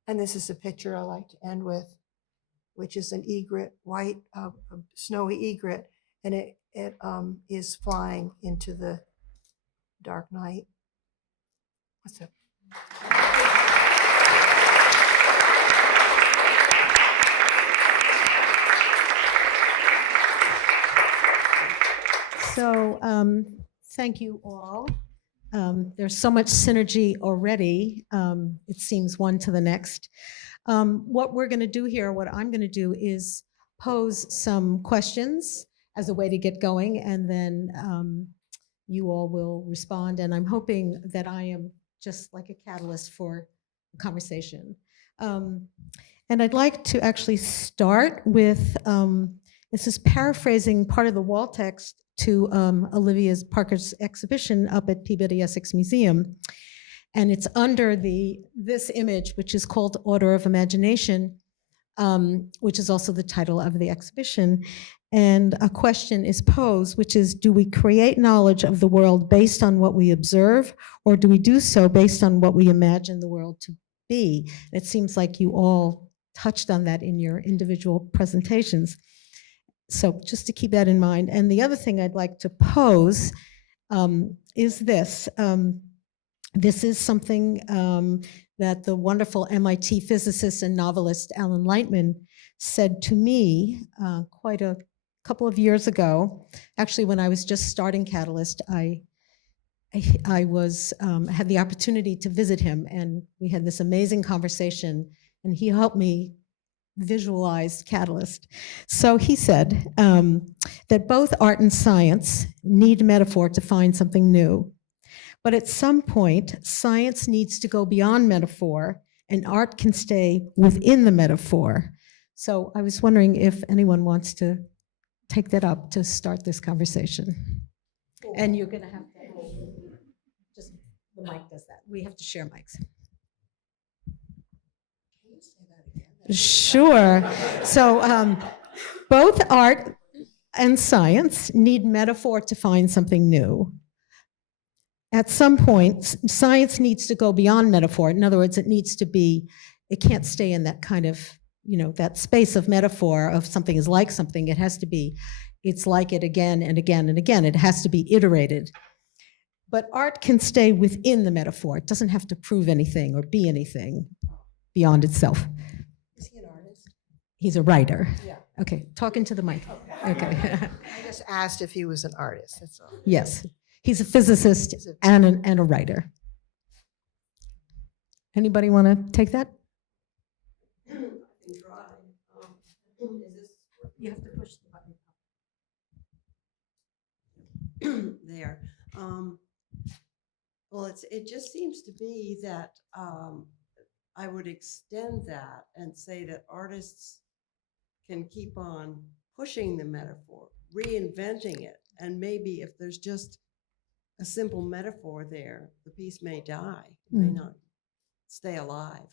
And this is a picture I like to end with, which is an egret, white, snowy egret, and it is flying into the dark night. What's up? So thank you all. There's so much synergy already. It seems one to the next. What we're going to do here, what I'm going to do is pose some questions as a way to get going, and then you all will respond. And I'm hoping that I am just like a catalyst for a conversation. And I'd like to actually start with, this is paraphrasing part of the wall text to Olivia's Parker's exhibition up at Peabody Essex Museum. And it's under this image, which is called Order of Imagination, which is also the title of the exhibition. And a question is posed, which is, do we create knowledge of the world based on what we observe, or do we do so based on what we imagine the world to be? And it seems like you all touched on that in your individual presentations. So just to keep that in mind. And the other thing I'd like to pose is this. This is something that the wonderful MIT physicist and novelist Alan Lightman said to me quite a couple of years ago. Actually, when I was just starting Catalyst, I had the opportunity to visit him, and we had this amazing conversation, and he helped me visualize Catalyst. So he said that both art and science need metaphor to find something new. But at some point, science needs to go beyond metaphor, and art can stay within the metaphor. So I was wondering if anyone wants to take that up to start this conversation. And you're going to have to, just the mic does that. We have to share mics. Sure. So both art and science need metaphor to find something new. At some point, science needs to go beyond metaphor. In other words, it can't stay in that kind of, that space of metaphor of something is like something. It has to be, it's like it again and again and again. It has to be iterated. But art can stay within the metaphor. It doesn't have to prove anything or be anything beyond itself. Is he an artist? He's a writer. Yeah. Okay, talking to the mic. Okay. I just asked if he was an artist, that's all. Yes, he's a physicist and a writer. Anybody want to take that? You have to push the button. There. Well, it just seems to be that I would extend that and say that artists can keep on pushing the metaphor, reinventing it, and maybe if there's just a simple metaphor there, the piece may die, it may not stay alive.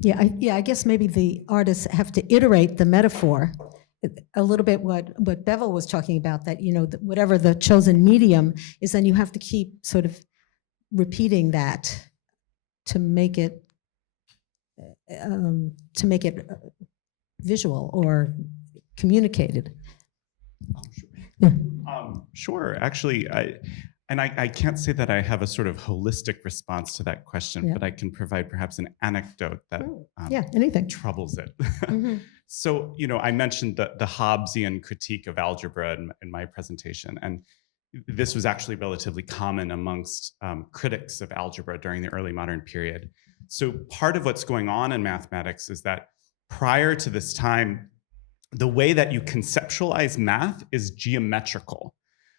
Yeah, I guess maybe the artists have to iterate the metaphor a little bit. What Bevil was talking about, that whatever the chosen medium is, then you have to keep sort of repeating that to make it visual or communicated. Yeah. Sure. Actually, I can't say that I have a sort of holistic response to that question, Yeah. but I can provide perhaps an anecdote that Yeah, anything. troubles it. Mhm. So, I mentioned the Hobbesian critique of algebra in my presentation, and this was actually relatively common amongst critics of algebra during the early modern period. So part of what's going on in mathematics is that prior to this time, the way that you conceptualize math is geometrical.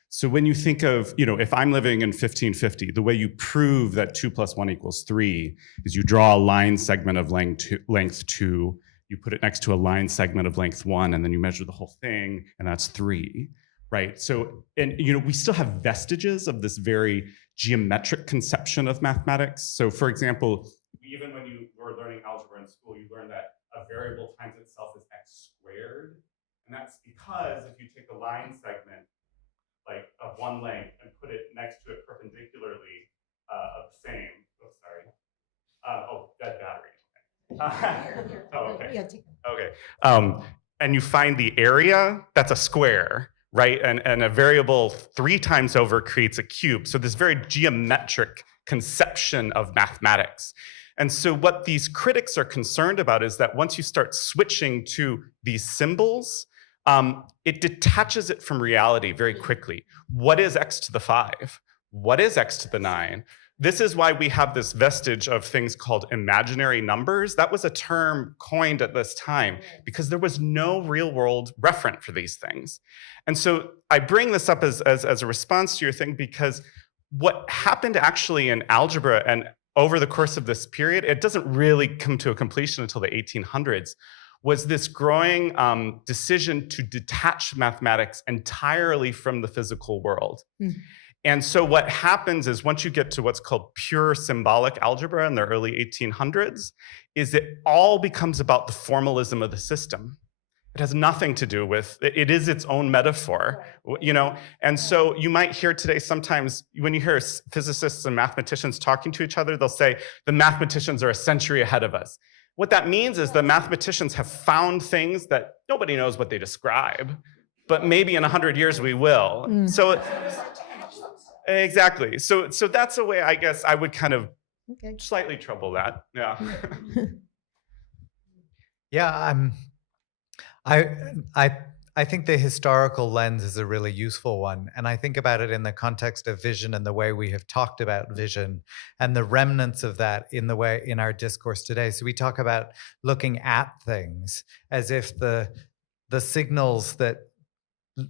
So when you think of, if I'm living in 1550, the way you prove that 2 + 1 = 3 is you draw a line segment of length 2, you put it next to a line segment of length 1, and then you measure the whole thing, and that's 3, right? So, and we still have vestiges of this very geometric conception of mathematics. So for example, even when you were learning algebra in school, you learned that a variable times itself is x squared. And that's because if you take a line segment like of one length and put it next to it perpendicularly of the same, dead battery. Okay. Yeah, Okay. And you find the area, that's a square, right? And a variable 3 times over creates a cube. So this very geometric conception of mathematics. And so what these critics are concerned about is that once you start switching to these symbols, it detaches it from reality very quickly. What is x to the 5? What is x to the 9? This is why we have this vestige of things called imaginary numbers. That was a term coined at this time because there was no real world referent for these things. And so I bring this up as a response to your thing because what happened actually in algebra and over the course of this period, it doesn't really come to a completion until the 1800s, was this growing decision to detach mathematics entirely from the physical world. Mm. And so what happens is once you get to what's called pure symbolic algebra in the early 1800s, is it all becomes about the formalism of the system. It has nothing to do with, it is its own metaphor, And so you might hear today sometimes when you hear physicists and mathematicians talking to each other, they'll say, the mathematicians are a century ahead of us. What that means is the mathematicians have found things that nobody knows what they describe, but maybe in 100 years we will. Mm. So, exactly. So that's a way I guess I would kind of slightly trouble that. Yeah. Yeah, I think the historical lens is a really useful one. And I think about it in the context of vision and the way we have talked about vision and the remnants of that in our discourse today. So we talk about looking at things as if the signals that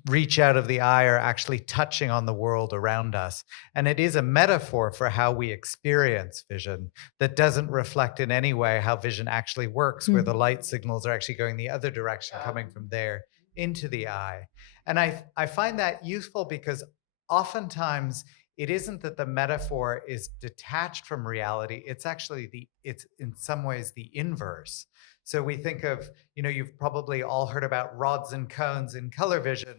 reach out of the eye are actually touching on the world around us. And it is a metaphor for how we experience vision that doesn't reflect in any way how vision actually works, where the light signals are actually going the other direction, coming from there into the eye. And I find that useful because oftentimes it isn't that the metaphor is detached from reality, it's actually it's in some ways the inverse. So we think of, you've probably all heard about rods and cones in color vision,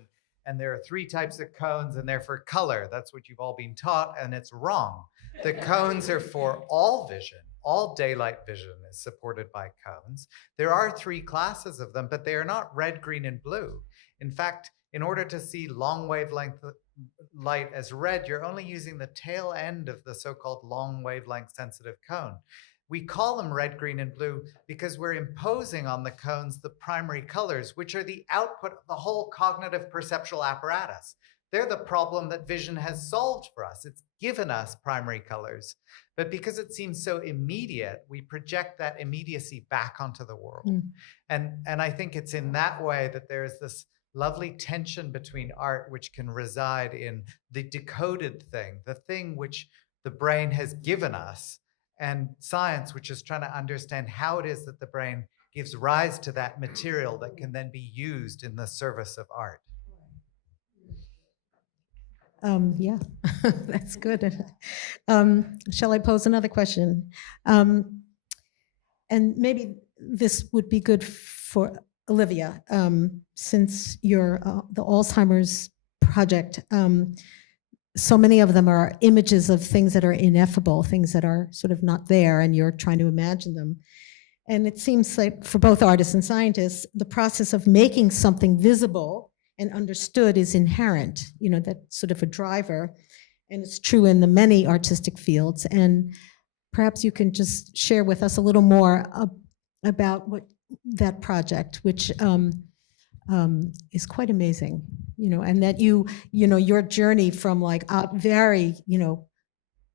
and there are 3 types of cones and they're for color. That's what you've all been taught, and it's wrong. The cones are for all vision. All daylight vision is supported by cones. There are 3 classes of them, but they are not red, green, and blue. In fact, in order to see long wavelength light as red, you're only using the tail end of the so-called long wavelength sensitive cone. We call them red, green, and blue because we're imposing on the cones the primary colors, which are the output of the whole cognitive perceptual apparatus. They're the problem that vision has solved for us. It's given us primary colors. But because it seems so immediate, we project that immediacy back onto the world. And I think it's in that way that there is this lovely tension between art, which can reside in the decoded thing, the thing which the brain has given us, and science, which is trying to understand how it is that the brain gives rise to that material that can then be used in the service of art. Yeah, that's good. Shall I pose another question? and maybe this would be good for Olivia, since you're the Alzheimer's project. So many of them are images of things that are ineffable, things that are sort of not there, and you're trying to imagine them. And it seems like for both artists and scientists, the process of making something visible and understood is inherent, that's sort of a driver. And it's true in the many artistic fields. And perhaps you can just share with us a little more about what that project, which is quite amazing, and that your journey from like very,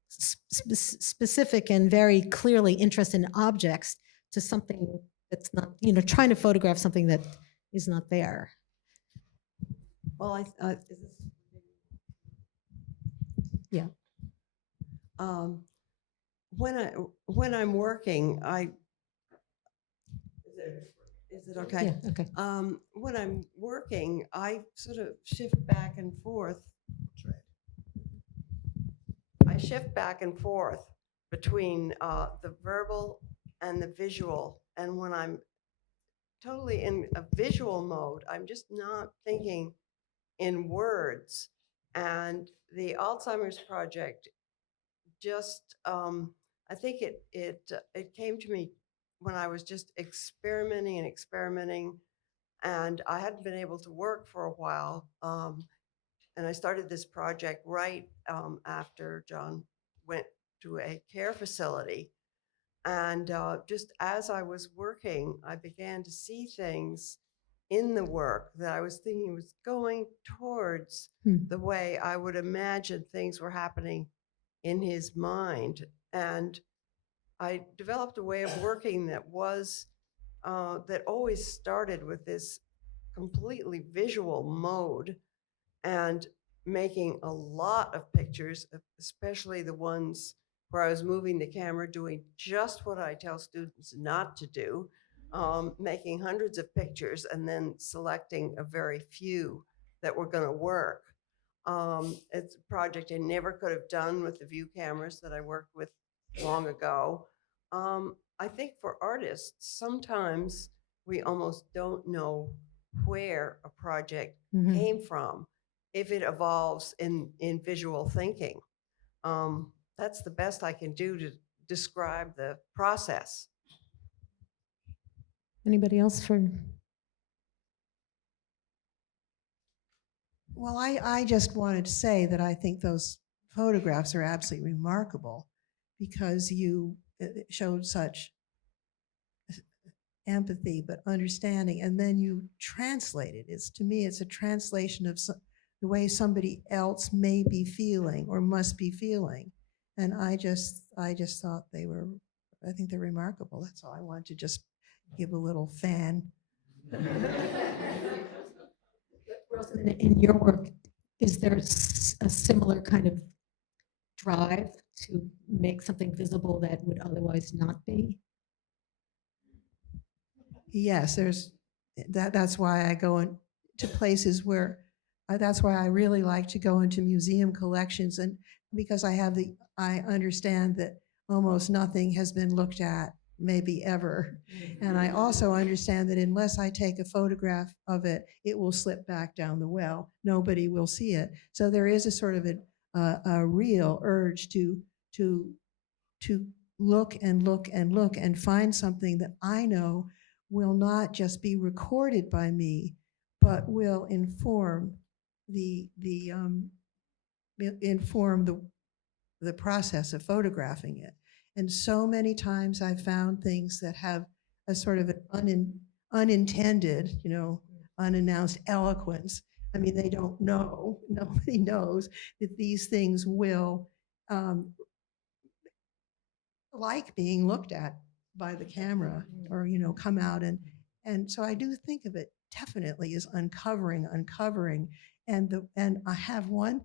specific and very clearly interested in objects to something that's not, trying to photograph something that is not there. Well, Yeah. When I'm working, is it okay? Yeah, okay. When I'm working, I sort of shift back and forth. I shift back and forth between the verbal and the visual. And when I'm totally in a visual mode, I'm just not thinking in words. And the Alzheimer's project just, I think it came to me when I was just experimenting, and I hadn't been able to work for a while. And I started this project right after John went to a care facility. And just as I was working, I began to see things in the work that I was thinking was going towards the way I would imagine things were happening in his mind. And I developed a way of working that was, that always started with this completely visual mode and making a lot of pictures, especially the ones where I was moving the camera, doing just what I tell students not to do, making hundreds of pictures and then selecting a very few that were going to work. It's a project I never could have done with the view cameras that I worked with long ago. I think for artists, sometimes we almost don't know where a project came from if it evolves in visual thinking. That's the best I can do to describe the process. Anybody else for? Well, I just wanted to say that I think those photographs are absolutely remarkable because you showed such empathy, but understanding, and then you translate it. To me, it's a translation of the way somebody else may be feeling or must be feeling. And I just thought I think they're remarkable. That's all I wanted to just give a little fan. In your work, is there a similar kind of drive to make something visible that would otherwise not be? Yes, that's why I go into places where, that's why I really like to go into museum collections, and because I understand that almost nothing has been looked at, maybe ever. And I also understand that unless I take a photograph of it, it will slip back down the well. Nobody will see it. So there is a sort of a real urge to look and look and look and find something that I know will not just be recorded by me, but will inform the process of photographing it. And so many times I've found things that have a sort of an unintended, unannounced eloquence. I mean, they don't know, nobody knows that these things will like being looked at by the camera or, come out. And so I do think of it definitely as uncovering. And I have one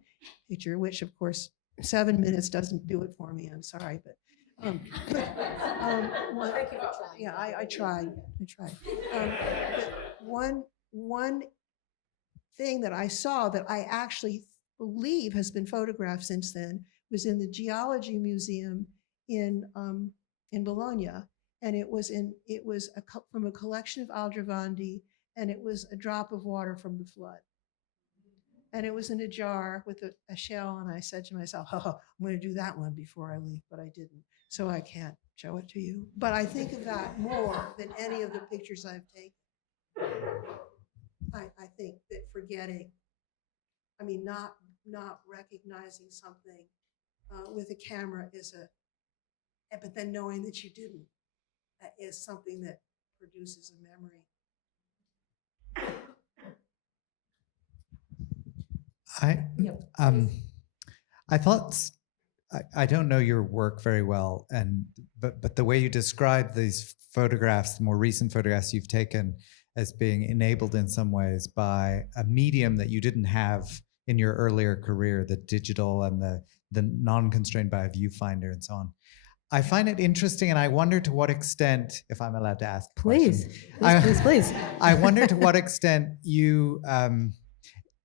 picture, which of course 7 minutes doesn't do it for me. I'm sorry, but yeah, I tried. But one thing that I saw that I actually believe has been photographed since then was in the Geology Museum in Bologna. and it was from a collection of Aldrovandi, and it was a drop of water from the flood. And it was in a jar with a shell, and I said to myself, oh, I'm going to do that one before I leave, but I didn't. So I can't show it to you. But I think of that more than any of the pictures I've taken. I think that forgetting, not recognizing something with a camera but then knowing that you didn't, is something that produces a memory. I thought I don't know your work very well, but the way you describe these photographs, the more recent photographs you've taken, as being enabled in some ways by a medium that you didn't have in your earlier career, the digital and the non-constrained by a viewfinder and so on. I find it interesting, and I wonder to what extent, if I'm allowed to ask, Please, please. I wonder to what extent you,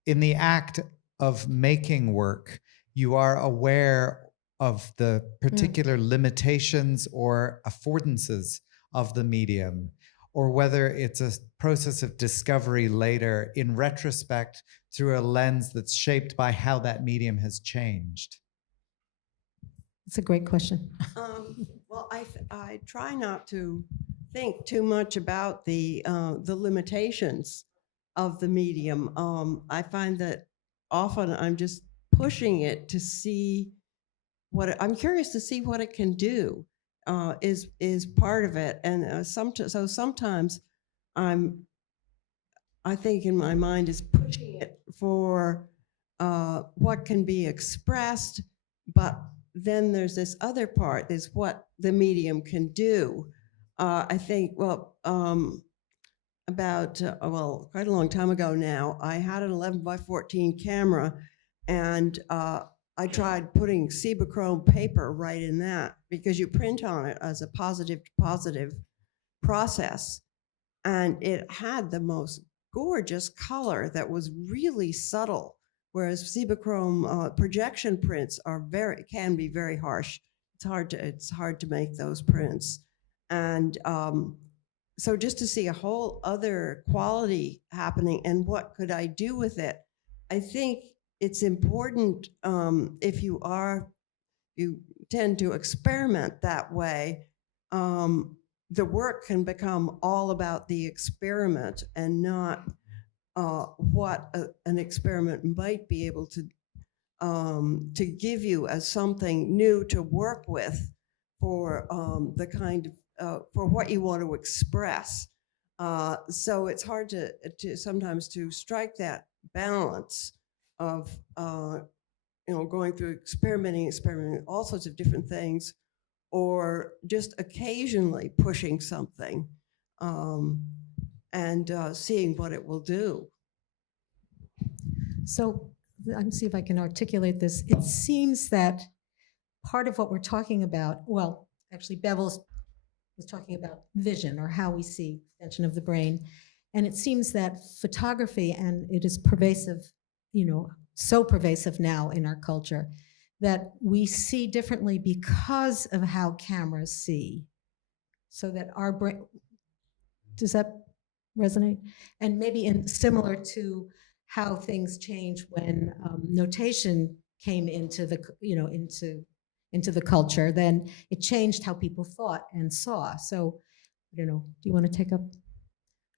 in the act of making work, you are aware of the particular limitations or affordances of the medium, or whether it's a process of discovery later in retrospect through a lens that's shaped by how that medium has changed. It's a great question. Well, I try not to think too much about the limitations of the medium. I find that often I'm just pushing it to see I'm curious to see what it can do. Is part of it, and sometimes I think in my mind is pushing it for what can be expressed, but then there's this other part, is what the medium can do. I think, about quite a long time ago now, I had an 11x14 camera, and I tried putting Cibachrome paper right in that, because you print on it as a positive to positive process. And it had the most gorgeous color that was really subtle, whereas Cibachrome projection prints can be very harsh. It's hard to make those prints. And so just to see a whole other quality happening and what could I do with it, I think it's important, if you tend to experiment that way, the work can become all about the experiment and not what an experiment might be able to give you as something new to work with for the kind of for what you want to express. So it's hard to sometimes to strike that balance of going through experimenting all sorts of different things, or just occasionally pushing something and seeing what it will do. So I'm see if I can articulate this. It seems that part of what we're talking about, well, actually Bevil was talking about vision, or how we see extension of the brain. And it seems that photography, and it is pervasive, so pervasive now in our culture, that we see differently because of how cameras see. So that our brain, does that resonate? And maybe similar to how things change when notation came into the, into the culture, then it changed how people thought and saw. So, I don't know, do you want to take up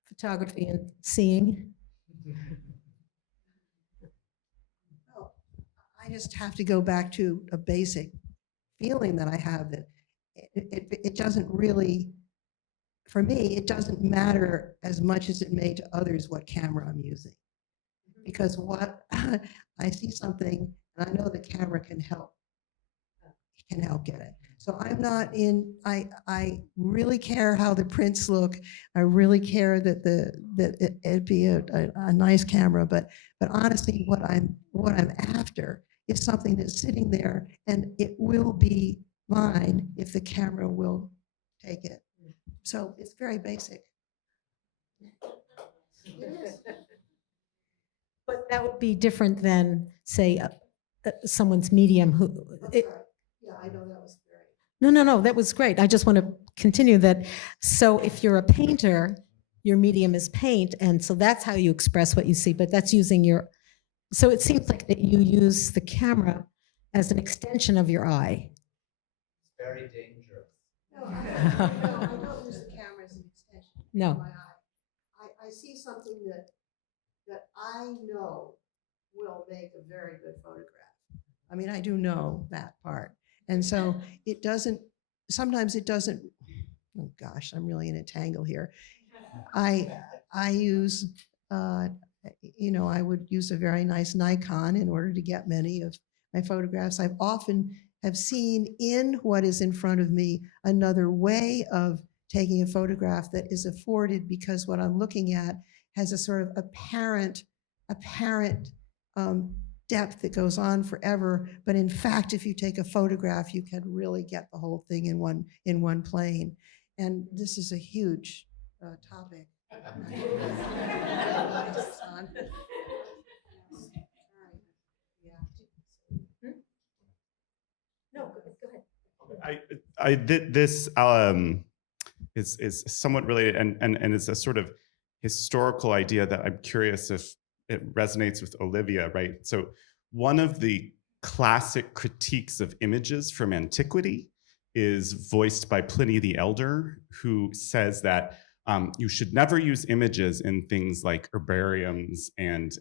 photography and seeing? Well, I just have to go back to a basic feeling that I have, that it doesn't really, for me, it doesn't matter as much as it may to others what camera I'm using. Because what I see something, and I know the camera can help get it. So I'm not in, I really care how the prints look. I really care that it be a nice camera, but honestly, what I'm after is something that's sitting there, and it will be mine if the camera will take it. So it's very basic. But that would be different than, say, someone's medium who. Yeah, I know that was very. No, that was great. I just want to continue that. So if you're a painter, your medium is paint, and so that's how you express what you see, but that's using your, so it seems like that you use the camera as an extension of your eye. Very dangerous. No, I don't use the camera as an extension of No. my eye. I see something that I know will make a very good photograph. I mean, I do know that part. And so it doesn't, sometimes it doesn't, oh gosh, I'm really in a tangle here. I use, I would use a very nice Nikon in order to get many of my photographs. I've often have seen in what is in front of me another way of taking a photograph that is afforded because what I'm looking at has a sort of apparent depth that goes on forever. But in fact, if you take a photograph, you can really get the whole thing in one plane. And this is a huge topic. No, go ahead. This is somewhat related, and it's a sort of historical idea that I'm curious if it resonates with Olivia, right? So one of the classic critiques of images from antiquity is voiced by Pliny the Elder, who says that you should never use images in things like herbariums and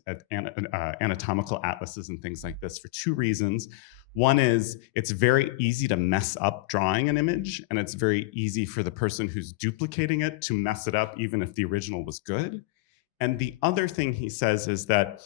anatomical atlases and things like this for two reasons. One is it's very easy to mess up drawing an image, and it's very easy for the person who's duplicating it to mess it up even if the original was good. And the other thing he says is that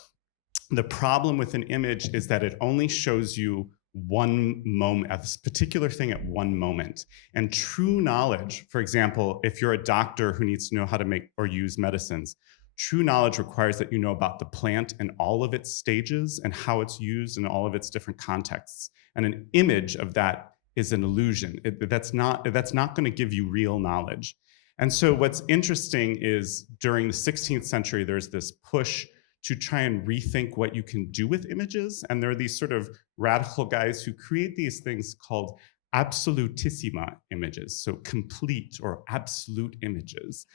the problem with an image is that it only shows you one moment, this particular thing at one moment. And true knowledge, for example, if you're a doctor who needs to know how to make or use medicines, true knowledge requires that you know about the plant and all of its stages and how it's used in all of its different contexts. And an image of that is an illusion. That's not going to give you real knowledge. And so what's interesting is during the 16th century, there's this push to try and rethink what you can do with images. And there are these sort of radical guys who create these things called absolutissima images, so complete or absolute images.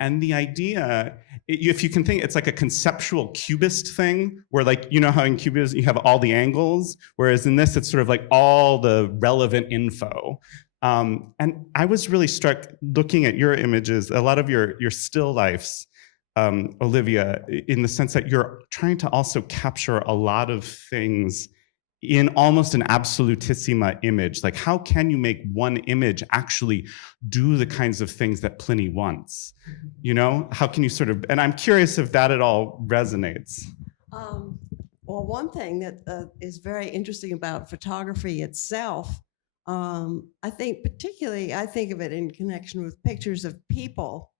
And the idea, if you can think, it's like a conceptual cubist thing where, like, you know how in cubism you have all the angles, whereas in this it's sort of like all the relevant info. And I was really struck looking at your images, a lot of your still lifes, Olivia, in the sense that you're trying to also capture a lot of things in almost an absolutissima image. Like, how can you make one image actually do the kinds of things that Pliny wants? You know, how can you sort of, and I'm curious if that at all resonates. Well, one thing that is very interesting about photography itself, I think particularly, I think of it in connection with pictures of people.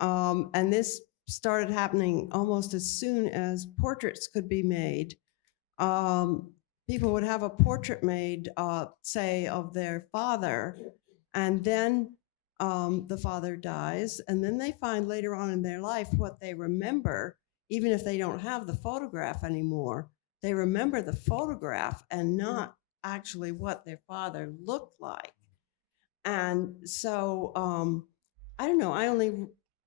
And this started happening almost as soon as portraits could be made. People would have a portrait made, say, of their father, and then the father dies, and then they find later on in their life what they remember, even if they don't have the photograph anymore. They remember the photograph and not actually what their father looked like. And so, I don't know, I only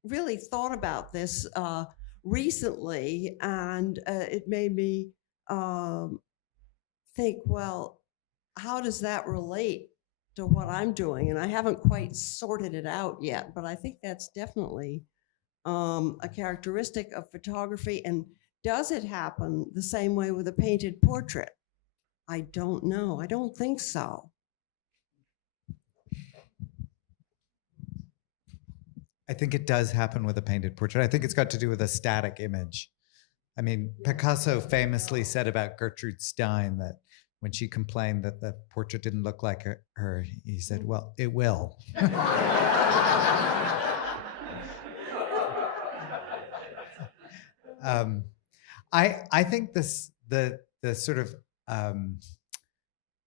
really thought about this recently, and it made me think, well, how does that relate to what I'm doing? And I haven't quite sorted it out yet, but I think that's definitely a characteristic of photography. And does it happen the same way with a painted portrait? I don't know. I don't think so. I think it does happen with a painted portrait. I think it's got to do with a static image. I mean, Picasso famously said about Gertrude Stein that when she complained that the portrait didn't look like her, he said, well, it will. I think the sort of,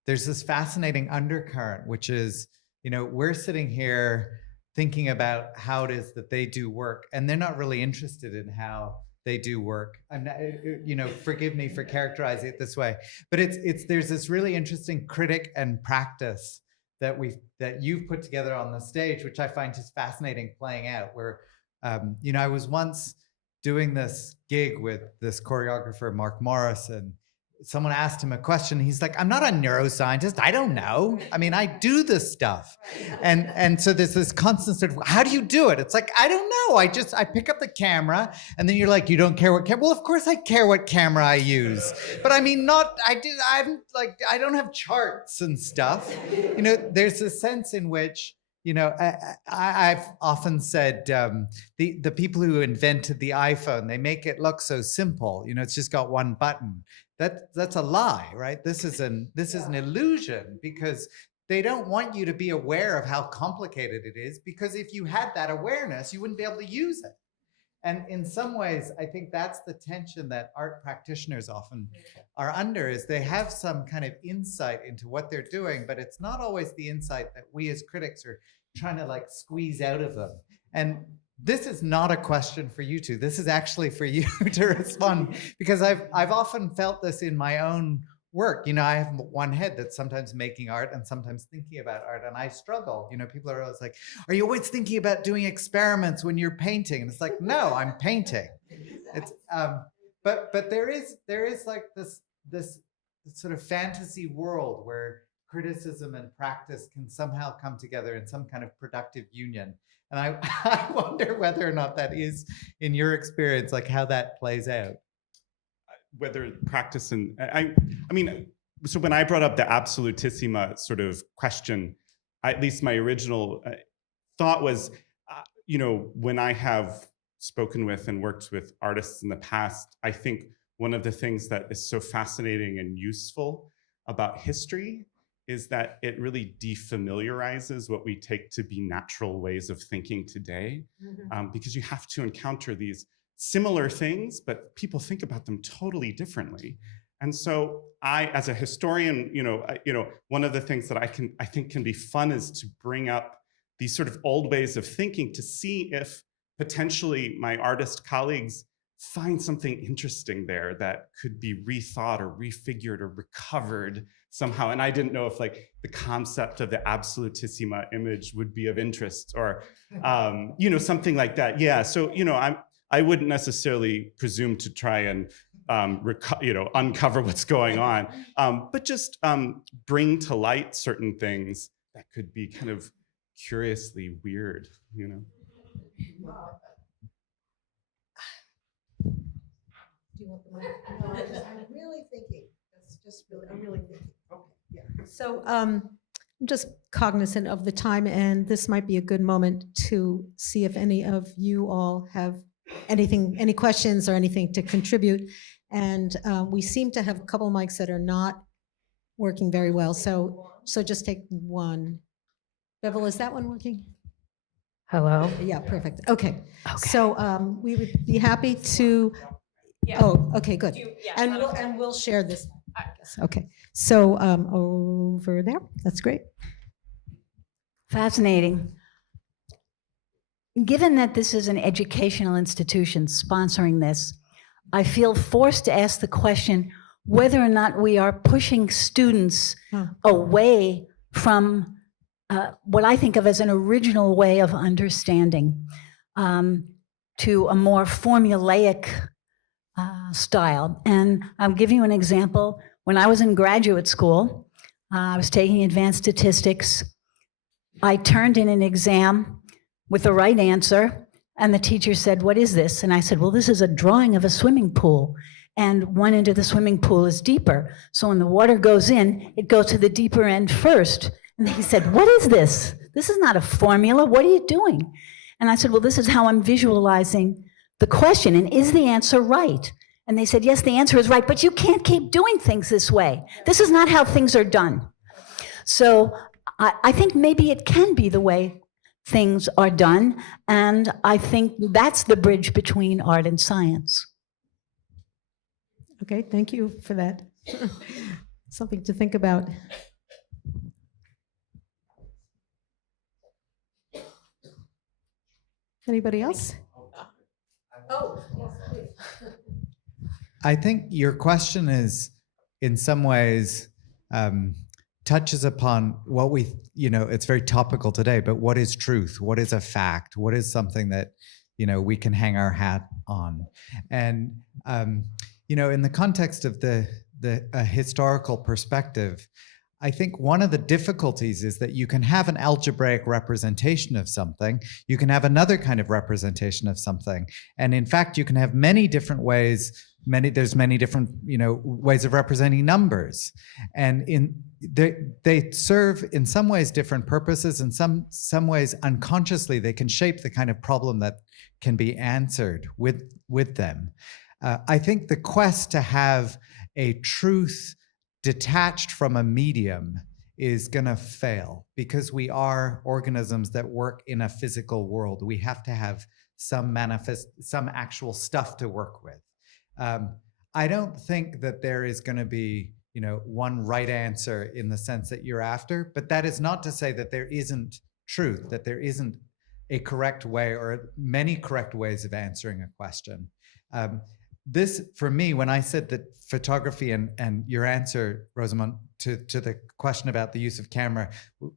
there's this fascinating undercurrent, which is, you know, we're sitting here thinking about how it is that they do work, and they're not really interested in how they do work. I'm not, you know, forgive me for characterizing it this way, but there's this really interesting critic and practice that you've put together on the stage, which I find just fascinating playing out. Where I was once doing this gig with this choreographer, Mark Morris, and someone asked him a question. He's like, I'm not a neuroscientist. I don't know. I mean, I do this stuff. And so there's this constant sort of, how do you do it? It's like, I don't know. I pick up the camera, and then you're like, you don't care what camera? Well, of course I care what camera I use. But I mean, I don't have charts and stuff. There's a sense in which, I've often said the people who invented the iPhone, they make it look so simple. It's just got one button. That's a lie, right? This is an illusion, because they don't want you to be aware of how complicated it is, because if you had that awareness, you wouldn't be able to use it. And in some ways, I think that's the tension that art practitioners often are under, is they have some kind of insight into what they're doing, but it's not always the insight that we as critics are trying to squeeze out of them. And this is not a question for you two. This is actually for you to respond, because I've often felt this in my own work. I have one head that's sometimes making art and sometimes thinking about art, and I struggle. People are always like, are you always thinking about doing experiments when you're painting? And it's like, no, I'm painting. It's but there is this sort of fantasy world where criticism and practice can somehow come together in some kind of productive union. And I wonder whether or not that is, in your experience, how that plays out. Whether practice and so when I brought up the absolutissima sort of question, at least my original thought was, when I have spoken with and worked with artists in the past, I think one of the things that is so fascinating and useful about history is that it really defamiliarizes what we take to be natural ways of thinking today, because you have to encounter these similar things, but people think about them totally differently. And so I, as a historian, one of the things that I think can be fun is to bring up these sort of old ways of thinking to see if potentially my artist colleagues find something interesting there that could be rethought or refigured or recovered somehow. And I didn't know if the concept of the absolutissima image would be of interest, or something like that. Yeah. So I wouldn't necessarily presume to try and uncover what's going on, but just bring to light certain things that could be kind of curiously weird. Do you want the mic? No, I'm really thinking. I'm really thinking. Okay, yeah. So I'm just cognizant of the time, and this might be a good moment to see if any of you all have any questions or anything to contribute. And we seem to have a couple of mics that are not working very well. So just take one. Bevil, is that one working? Hello? Yeah, perfect. Okay. So we would be happy to. Yeah. Oh, okay, good. And we'll share this. Okay. So over there. That's great. Fascinating. Given that this is an educational institution sponsoring this, I feel forced to ask the question whether or not we are pushing students away from what I think of as an original way of understanding to a more formulaic style. And I'll give you an example. When I was in graduate school, I was taking advanced statistics. I turned in an exam with the right answer, and the teacher said, "What is this?" And I said, "Well, this is a drawing of a swimming pool, and one end of the swimming pool is deeper. So when the water goes in, it goes to the deeper end first." And he said, "What is this? This is not a formula. What are you doing?" And I said, "Well, this is how I'm visualizing the question, and is the answer right?" And they said, "Yes, the answer is right, but you can't keep doing things this way. This is not how things are done." So I think maybe it can be the way things are done, and I think that's the bridge between art and science. Okay, thank you for that. Something to think about. Anybody else? Oh, yes, please. I think your question is, in some ways, touches upon what we, it's very topical today, but what is truth? What is a fact? What is something that, we can hang our hat on? And, in the context of the historical perspective, I think one of the difficulties is that you can have an algebraic representation of something, you can have another kind of representation of something, and in fact, you can have many different ways. There's many different, ways of representing numbers, and they serve in some ways different purposes, and some ways unconsciously they can shape the kind of problem that can be answered with them. I think the quest to have a truth detached from a medium is going to fail, because we are organisms that work in a physical world. We have to have some actual stuff to work with. I don't think that there is going to be, one right answer in the sense that you're after, but that is not to say that there isn't truth, that there isn't a correct way or many correct ways of answering a question. This, for me, when I said that photography and your answer, Rosamond, to the question about the use of camera,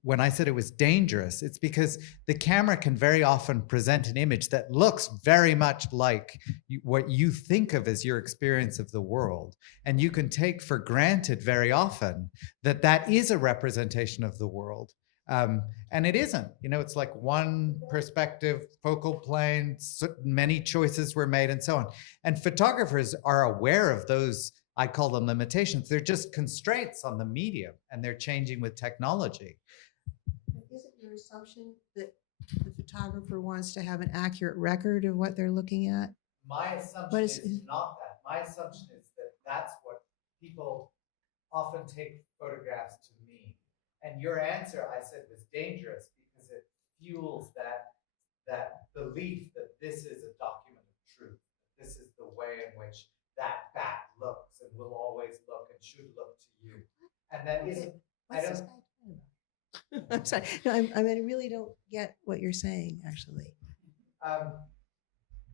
when I said it was dangerous, it's because the camera can very often present an image that looks very much like what you think of as your experience of the world. And you can take for granted very often that that is a representation of the world. And it isn't, it's like one perspective, focal plane, many choices were made and so on. And photographers are aware of those, I call them limitations. They're just constraints on the medium, and they're changing with technology. Isn't your assumption that the photographer wants to have an accurate record of what they're looking at? My assumption is not that. My assumption is that that's what people often take photographs to mean. And your answer, I said, was dangerous because it fuels that belief that this is a document of truth. This is the way in which that bat looks and will always look and should look to you. And that isn't. I'm sorry. No, I really don't get what you're saying, actually.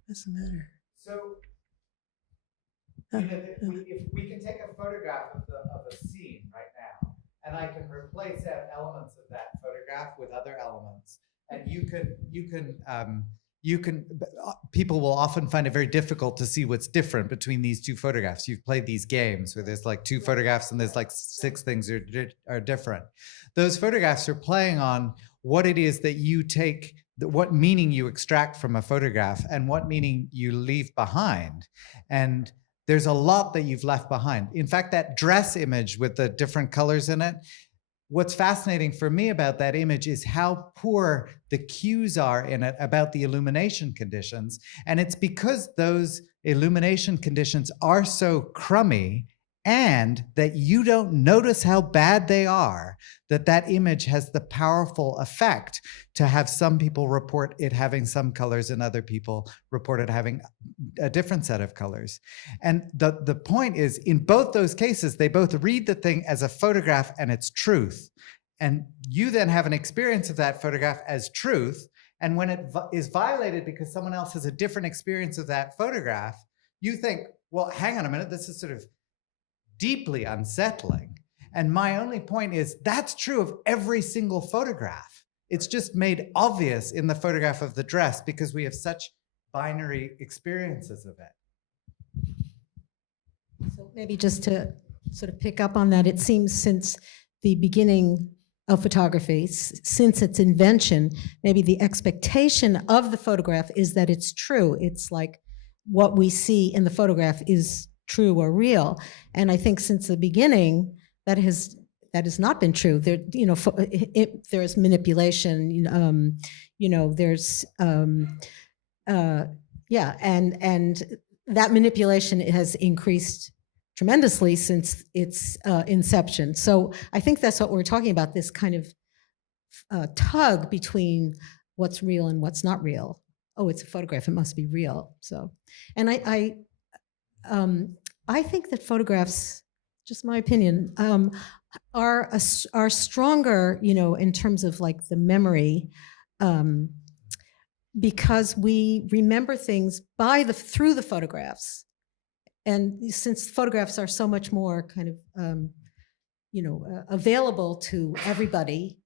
What's the matter? So, if we can take a photograph of a scene right now, and I can replace elements of that photograph with other elements, and people will often find it very difficult to see what's different between these two photographs. You've played these games where there's like two photographs and there's like 6 things are different. Those photographs are playing on what it is that you take, what meaning you extract from a photograph and what meaning you leave behind. And there's a lot that you've left behind. In fact, that dress image with the different colors in it, what's fascinating for me about that image is how poor the cues are in it about the illumination conditions. And it's because those illumination conditions are so crummy and that you don't notice how bad they are, that image has the powerful effect to have some people report it having some colors and other people report it having a different set of colors. And the point is, in both those cases, they both read the thing as a photograph and its truth. And you then have an experience of that photograph as truth. And when it is violated because someone else has a different experience of that photograph, you think, well, hang on a minute, this is sort of deeply unsettling. And my only point is that's true of every single photograph. It's just made obvious in the photograph of the dress because we have such binary experiences of it. So maybe just to sort of pick up on that, it seems since the beginning of photography, since its invention, maybe the expectation of the photograph is that it's true. It's like what we see in the photograph is true or real. And I think since the beginning, that has not been true. There, there's manipulation. There's and that manipulation has increased tremendously since its inception. So I think that's what we're talking about, this kind of tug between what's real and what's not real. Oh, it's a photograph, it must be real. So, and I think that photographs, just my opinion, are stronger, in terms of like the memory, because we remember things through the photographs. And since photographs are so much more kind of available to everybody.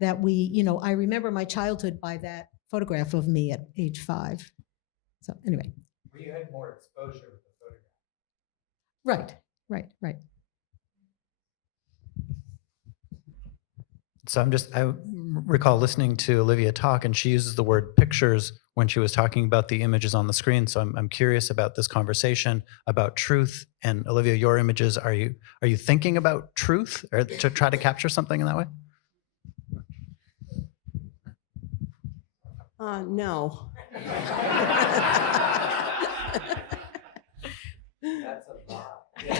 That we, I remember my childhood by that photograph of me at age 5. So anyway. Well, you had more exposure with the photograph. Right. So I recall listening to Olivia talk, and she uses the word pictures when she was talking about the images on the screen. So I'm curious about this conversation about truth. And Olivia, your images, are you thinking about truth or to try to capture something in that way? No. That's a lot. You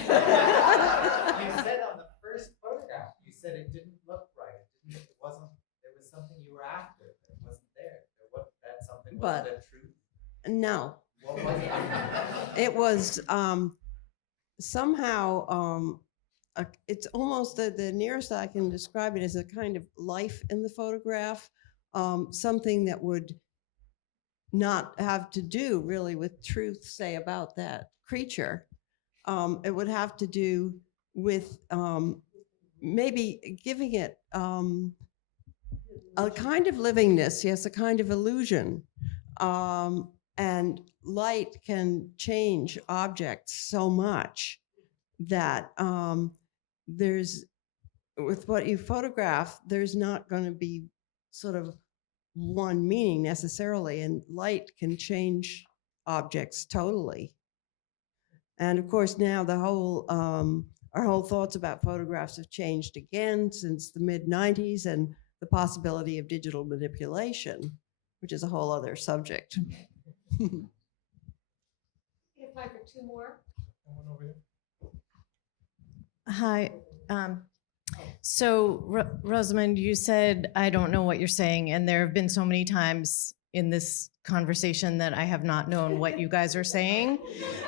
said on the first photograph, you said it didn't look right. It wasn't. There was something you were after that wasn't there. That something was the truth. No. What was it? It was somehow. It's almost the nearest I can describe it as a kind of life in the photograph. Something that would not have to do really with truth, say, about that creature. It would have to do with maybe giving it a kind of livingness, yes, a kind of illusion. And light can change objects so much that there's, with what you photograph, there's not going to be sort of one meaning necessarily, and light can change objects totally. And of course, now the whole our whole thoughts about photographs have changed again since the mid-90s, and the possibility of digital manipulation, which is a whole other subject. We have time for 2 more. Hi. So, Rosamond, you said, I don't know what you're saying, and there have been so many times in this conversation that I have not known what you guys are saying.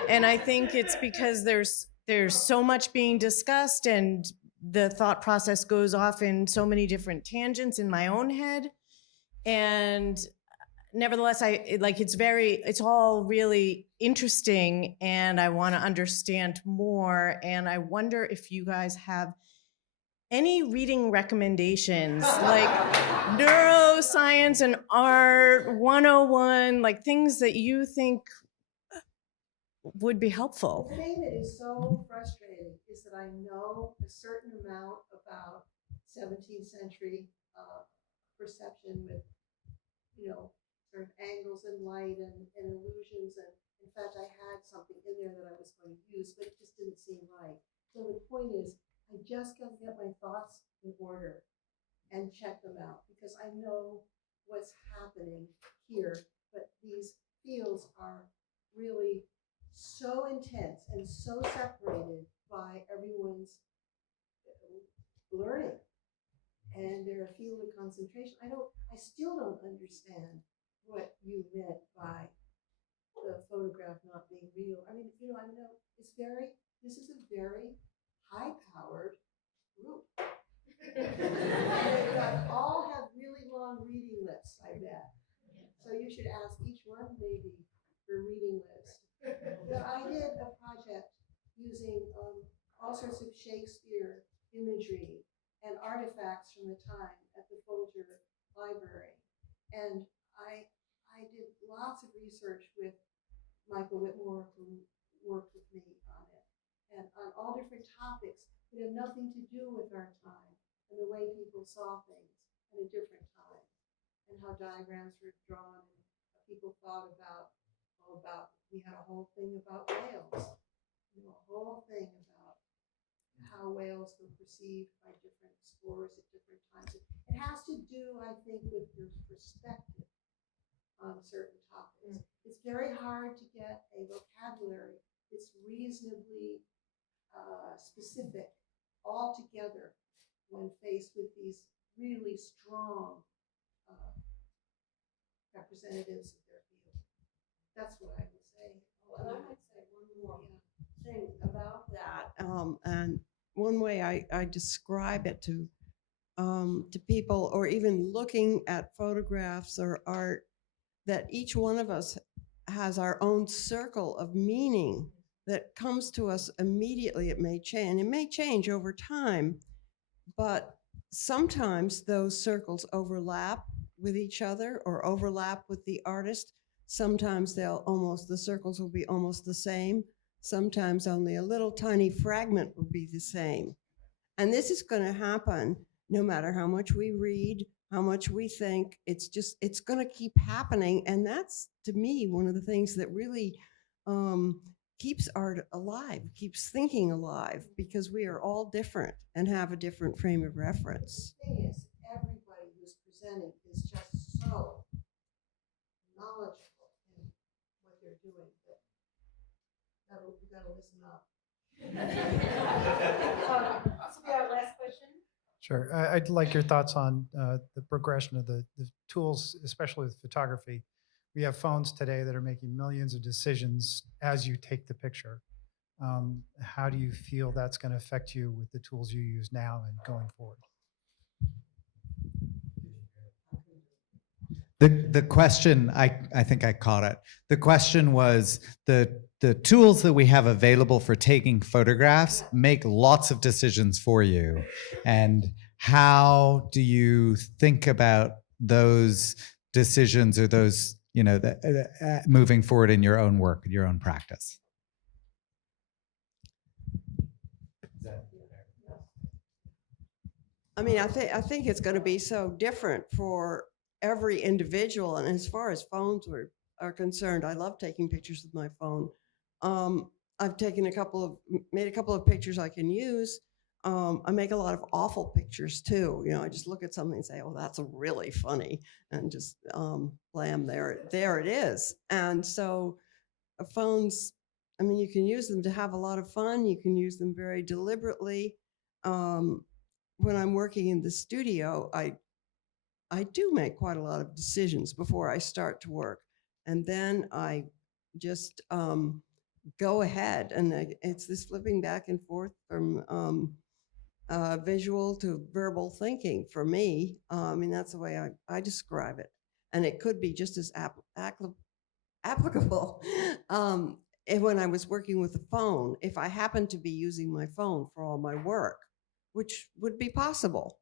And I think it's because there's so much being discussed, and the thought process goes off in so many different tangents in my own head. And nevertheless, it's all really interesting, and I want to understand more. And I wonder if you guys have any reading recommendations, like neuroscience and art 101, like things that you think would be helpful. The thing that is so frustrating is that I know a certain amount about 17th century perception with, sort of angles and light and illusions. And in fact, I had something in there that I was going to use, but it just didn't seem right. So the point is, I just got to get my thoughts in order and check them out, because I know what's happening here, but these fields are really so intense and so separated by everyone's learning and their field of concentration. I still don't understand what you meant by the photograph not being real. I mean, I know this is a very high-powered group. They all have really long reading lists, I bet. So you should ask each one maybe for reading list. But I did a project using all sorts of Shakespeare imagery and artifacts from the time at the Folger Library. And I did lots of research with Michael Whitmore, who worked with me on it, and on all different topics that have nothing to do with our time and the way people saw things at a different time, and how diagrams were drawn, and how people thought about, we had a whole thing about whales, a whole thing about how whales were perceived by different explorers at different times. It has to do, I think, with your perspective on certain topics. It's very hard to get a vocabulary that's reasonably specific altogether when faced with these really strong representatives of their field. That's what I would say. Oh, and I might say one more thing about that. And one way I describe it to people, or even looking at photographs or art, that each one of us has our own circle of meaning that comes to us immediately. It may change, and it may change over time, but sometimes those circles overlap with each other or overlap with the artist. Sometimes the circles will be almost the same. Sometimes only a little tiny fragment will be the same. And this is going to happen no matter how much we read, how much we think. It's going to keep happening. And that's, to me, one of the things that really keeps art alive, keeps thinking alive, because we are all different and have a different frame of reference. The thing is, everybody who's presenting is just so knowledgeable in what they're doing that you gotta listen up. This will be our last question. Sure. I'd like your thoughts on the progression of the tools, especially with photography. We have phones today that are making millions of decisions as you take the picture. How do you feel that's going to affect you with the tools you use now and going forward? The question, I think I caught it. The question was the tools that we have available for taking photographs make lots of decisions for you. And how do you think about those decisions or those, moving forward in your own work, your own practice? I mean, I think it's going to be so different for every individual. And as far as phones are concerned, I love taking pictures with my phone. I've taken made a couple of pictures I can use. I make a lot of awful pictures too. I just look at something and say, "Oh, that's really funny," and just blam, there it is. And so, phones, I mean, you can use them to have a lot of fun. You can use them very deliberately. When I'm working in the studio, I do make quite a lot of decisions before I start to work, and then I just go ahead, and it's this flipping back and forth from visual to verbal thinking for me. I mean, that's the way I describe it, and it could be just as applicable when I was working with the phone, if I happened to be using my phone for all my work, which would be possible.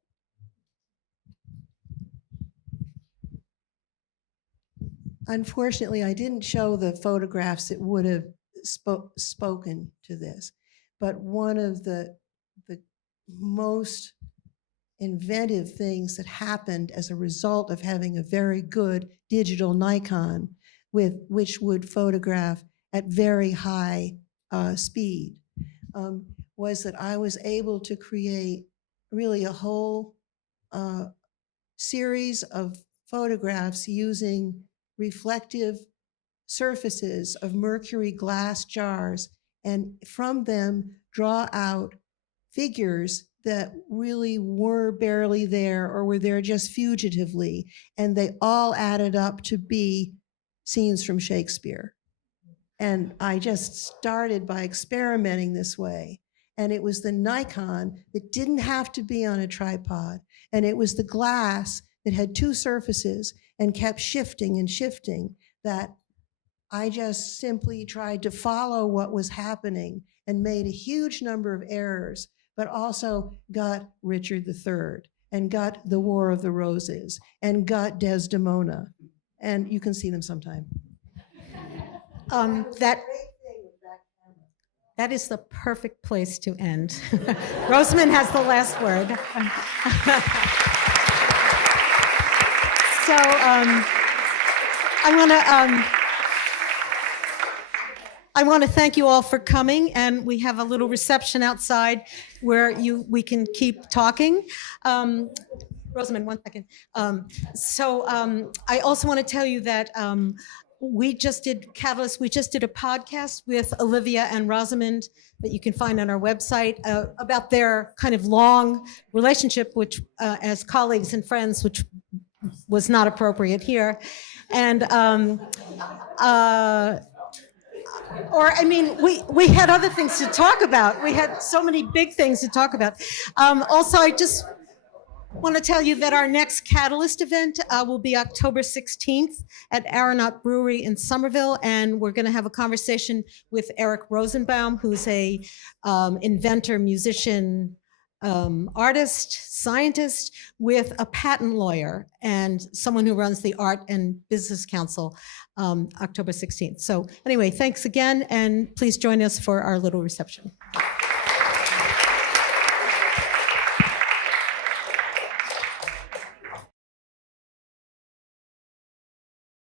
Unfortunately, I didn't show the photographs that would have spoken to this, but one of the most inventive things that happened as a result of having a very good digital Nikon which would photograph at very high speed was that I was able to create really a whole series of photographs using reflective surfaces of mercury glass jars, and from them draw out figures that really were barely there or were there just fugitively, and they all added up to be scenes from Shakespeare. And I just started by experimenting this way. And it was the Nikon that didn't have to be on a tripod, and it was the glass that had two surfaces and kept shifting and shifting, that I just simply tried to follow what was happening and made a huge number of errors, but also got Richard III and got the War of the Roses and got Desdemona. And you can see them sometime. That is the perfect place to end. Rosamond has the last word. So I want to thank you all for coming, and we have a little reception outside where we can keep talking. Rosamond, 1 second. I also want to tell you that we just did Catalyst. We just did a podcast with Olivia and Rosamond that you can find on our website about their kind of long relationship, which as colleagues and friends, which was not appropriate here. And we had other things to talk about. We had so many big things to talk about. Also, Want to tell you that our next Catalyst event will be October 16th at Aeronaut Brewery in Somerville, and we're going to have a conversation with Eric Rosenbaum, who's a inventor, musician, artist, scientist, with a patent lawyer and someone who runs the Art and Business Council, October 16th. So anyway, thanks again, and please join us for our little reception.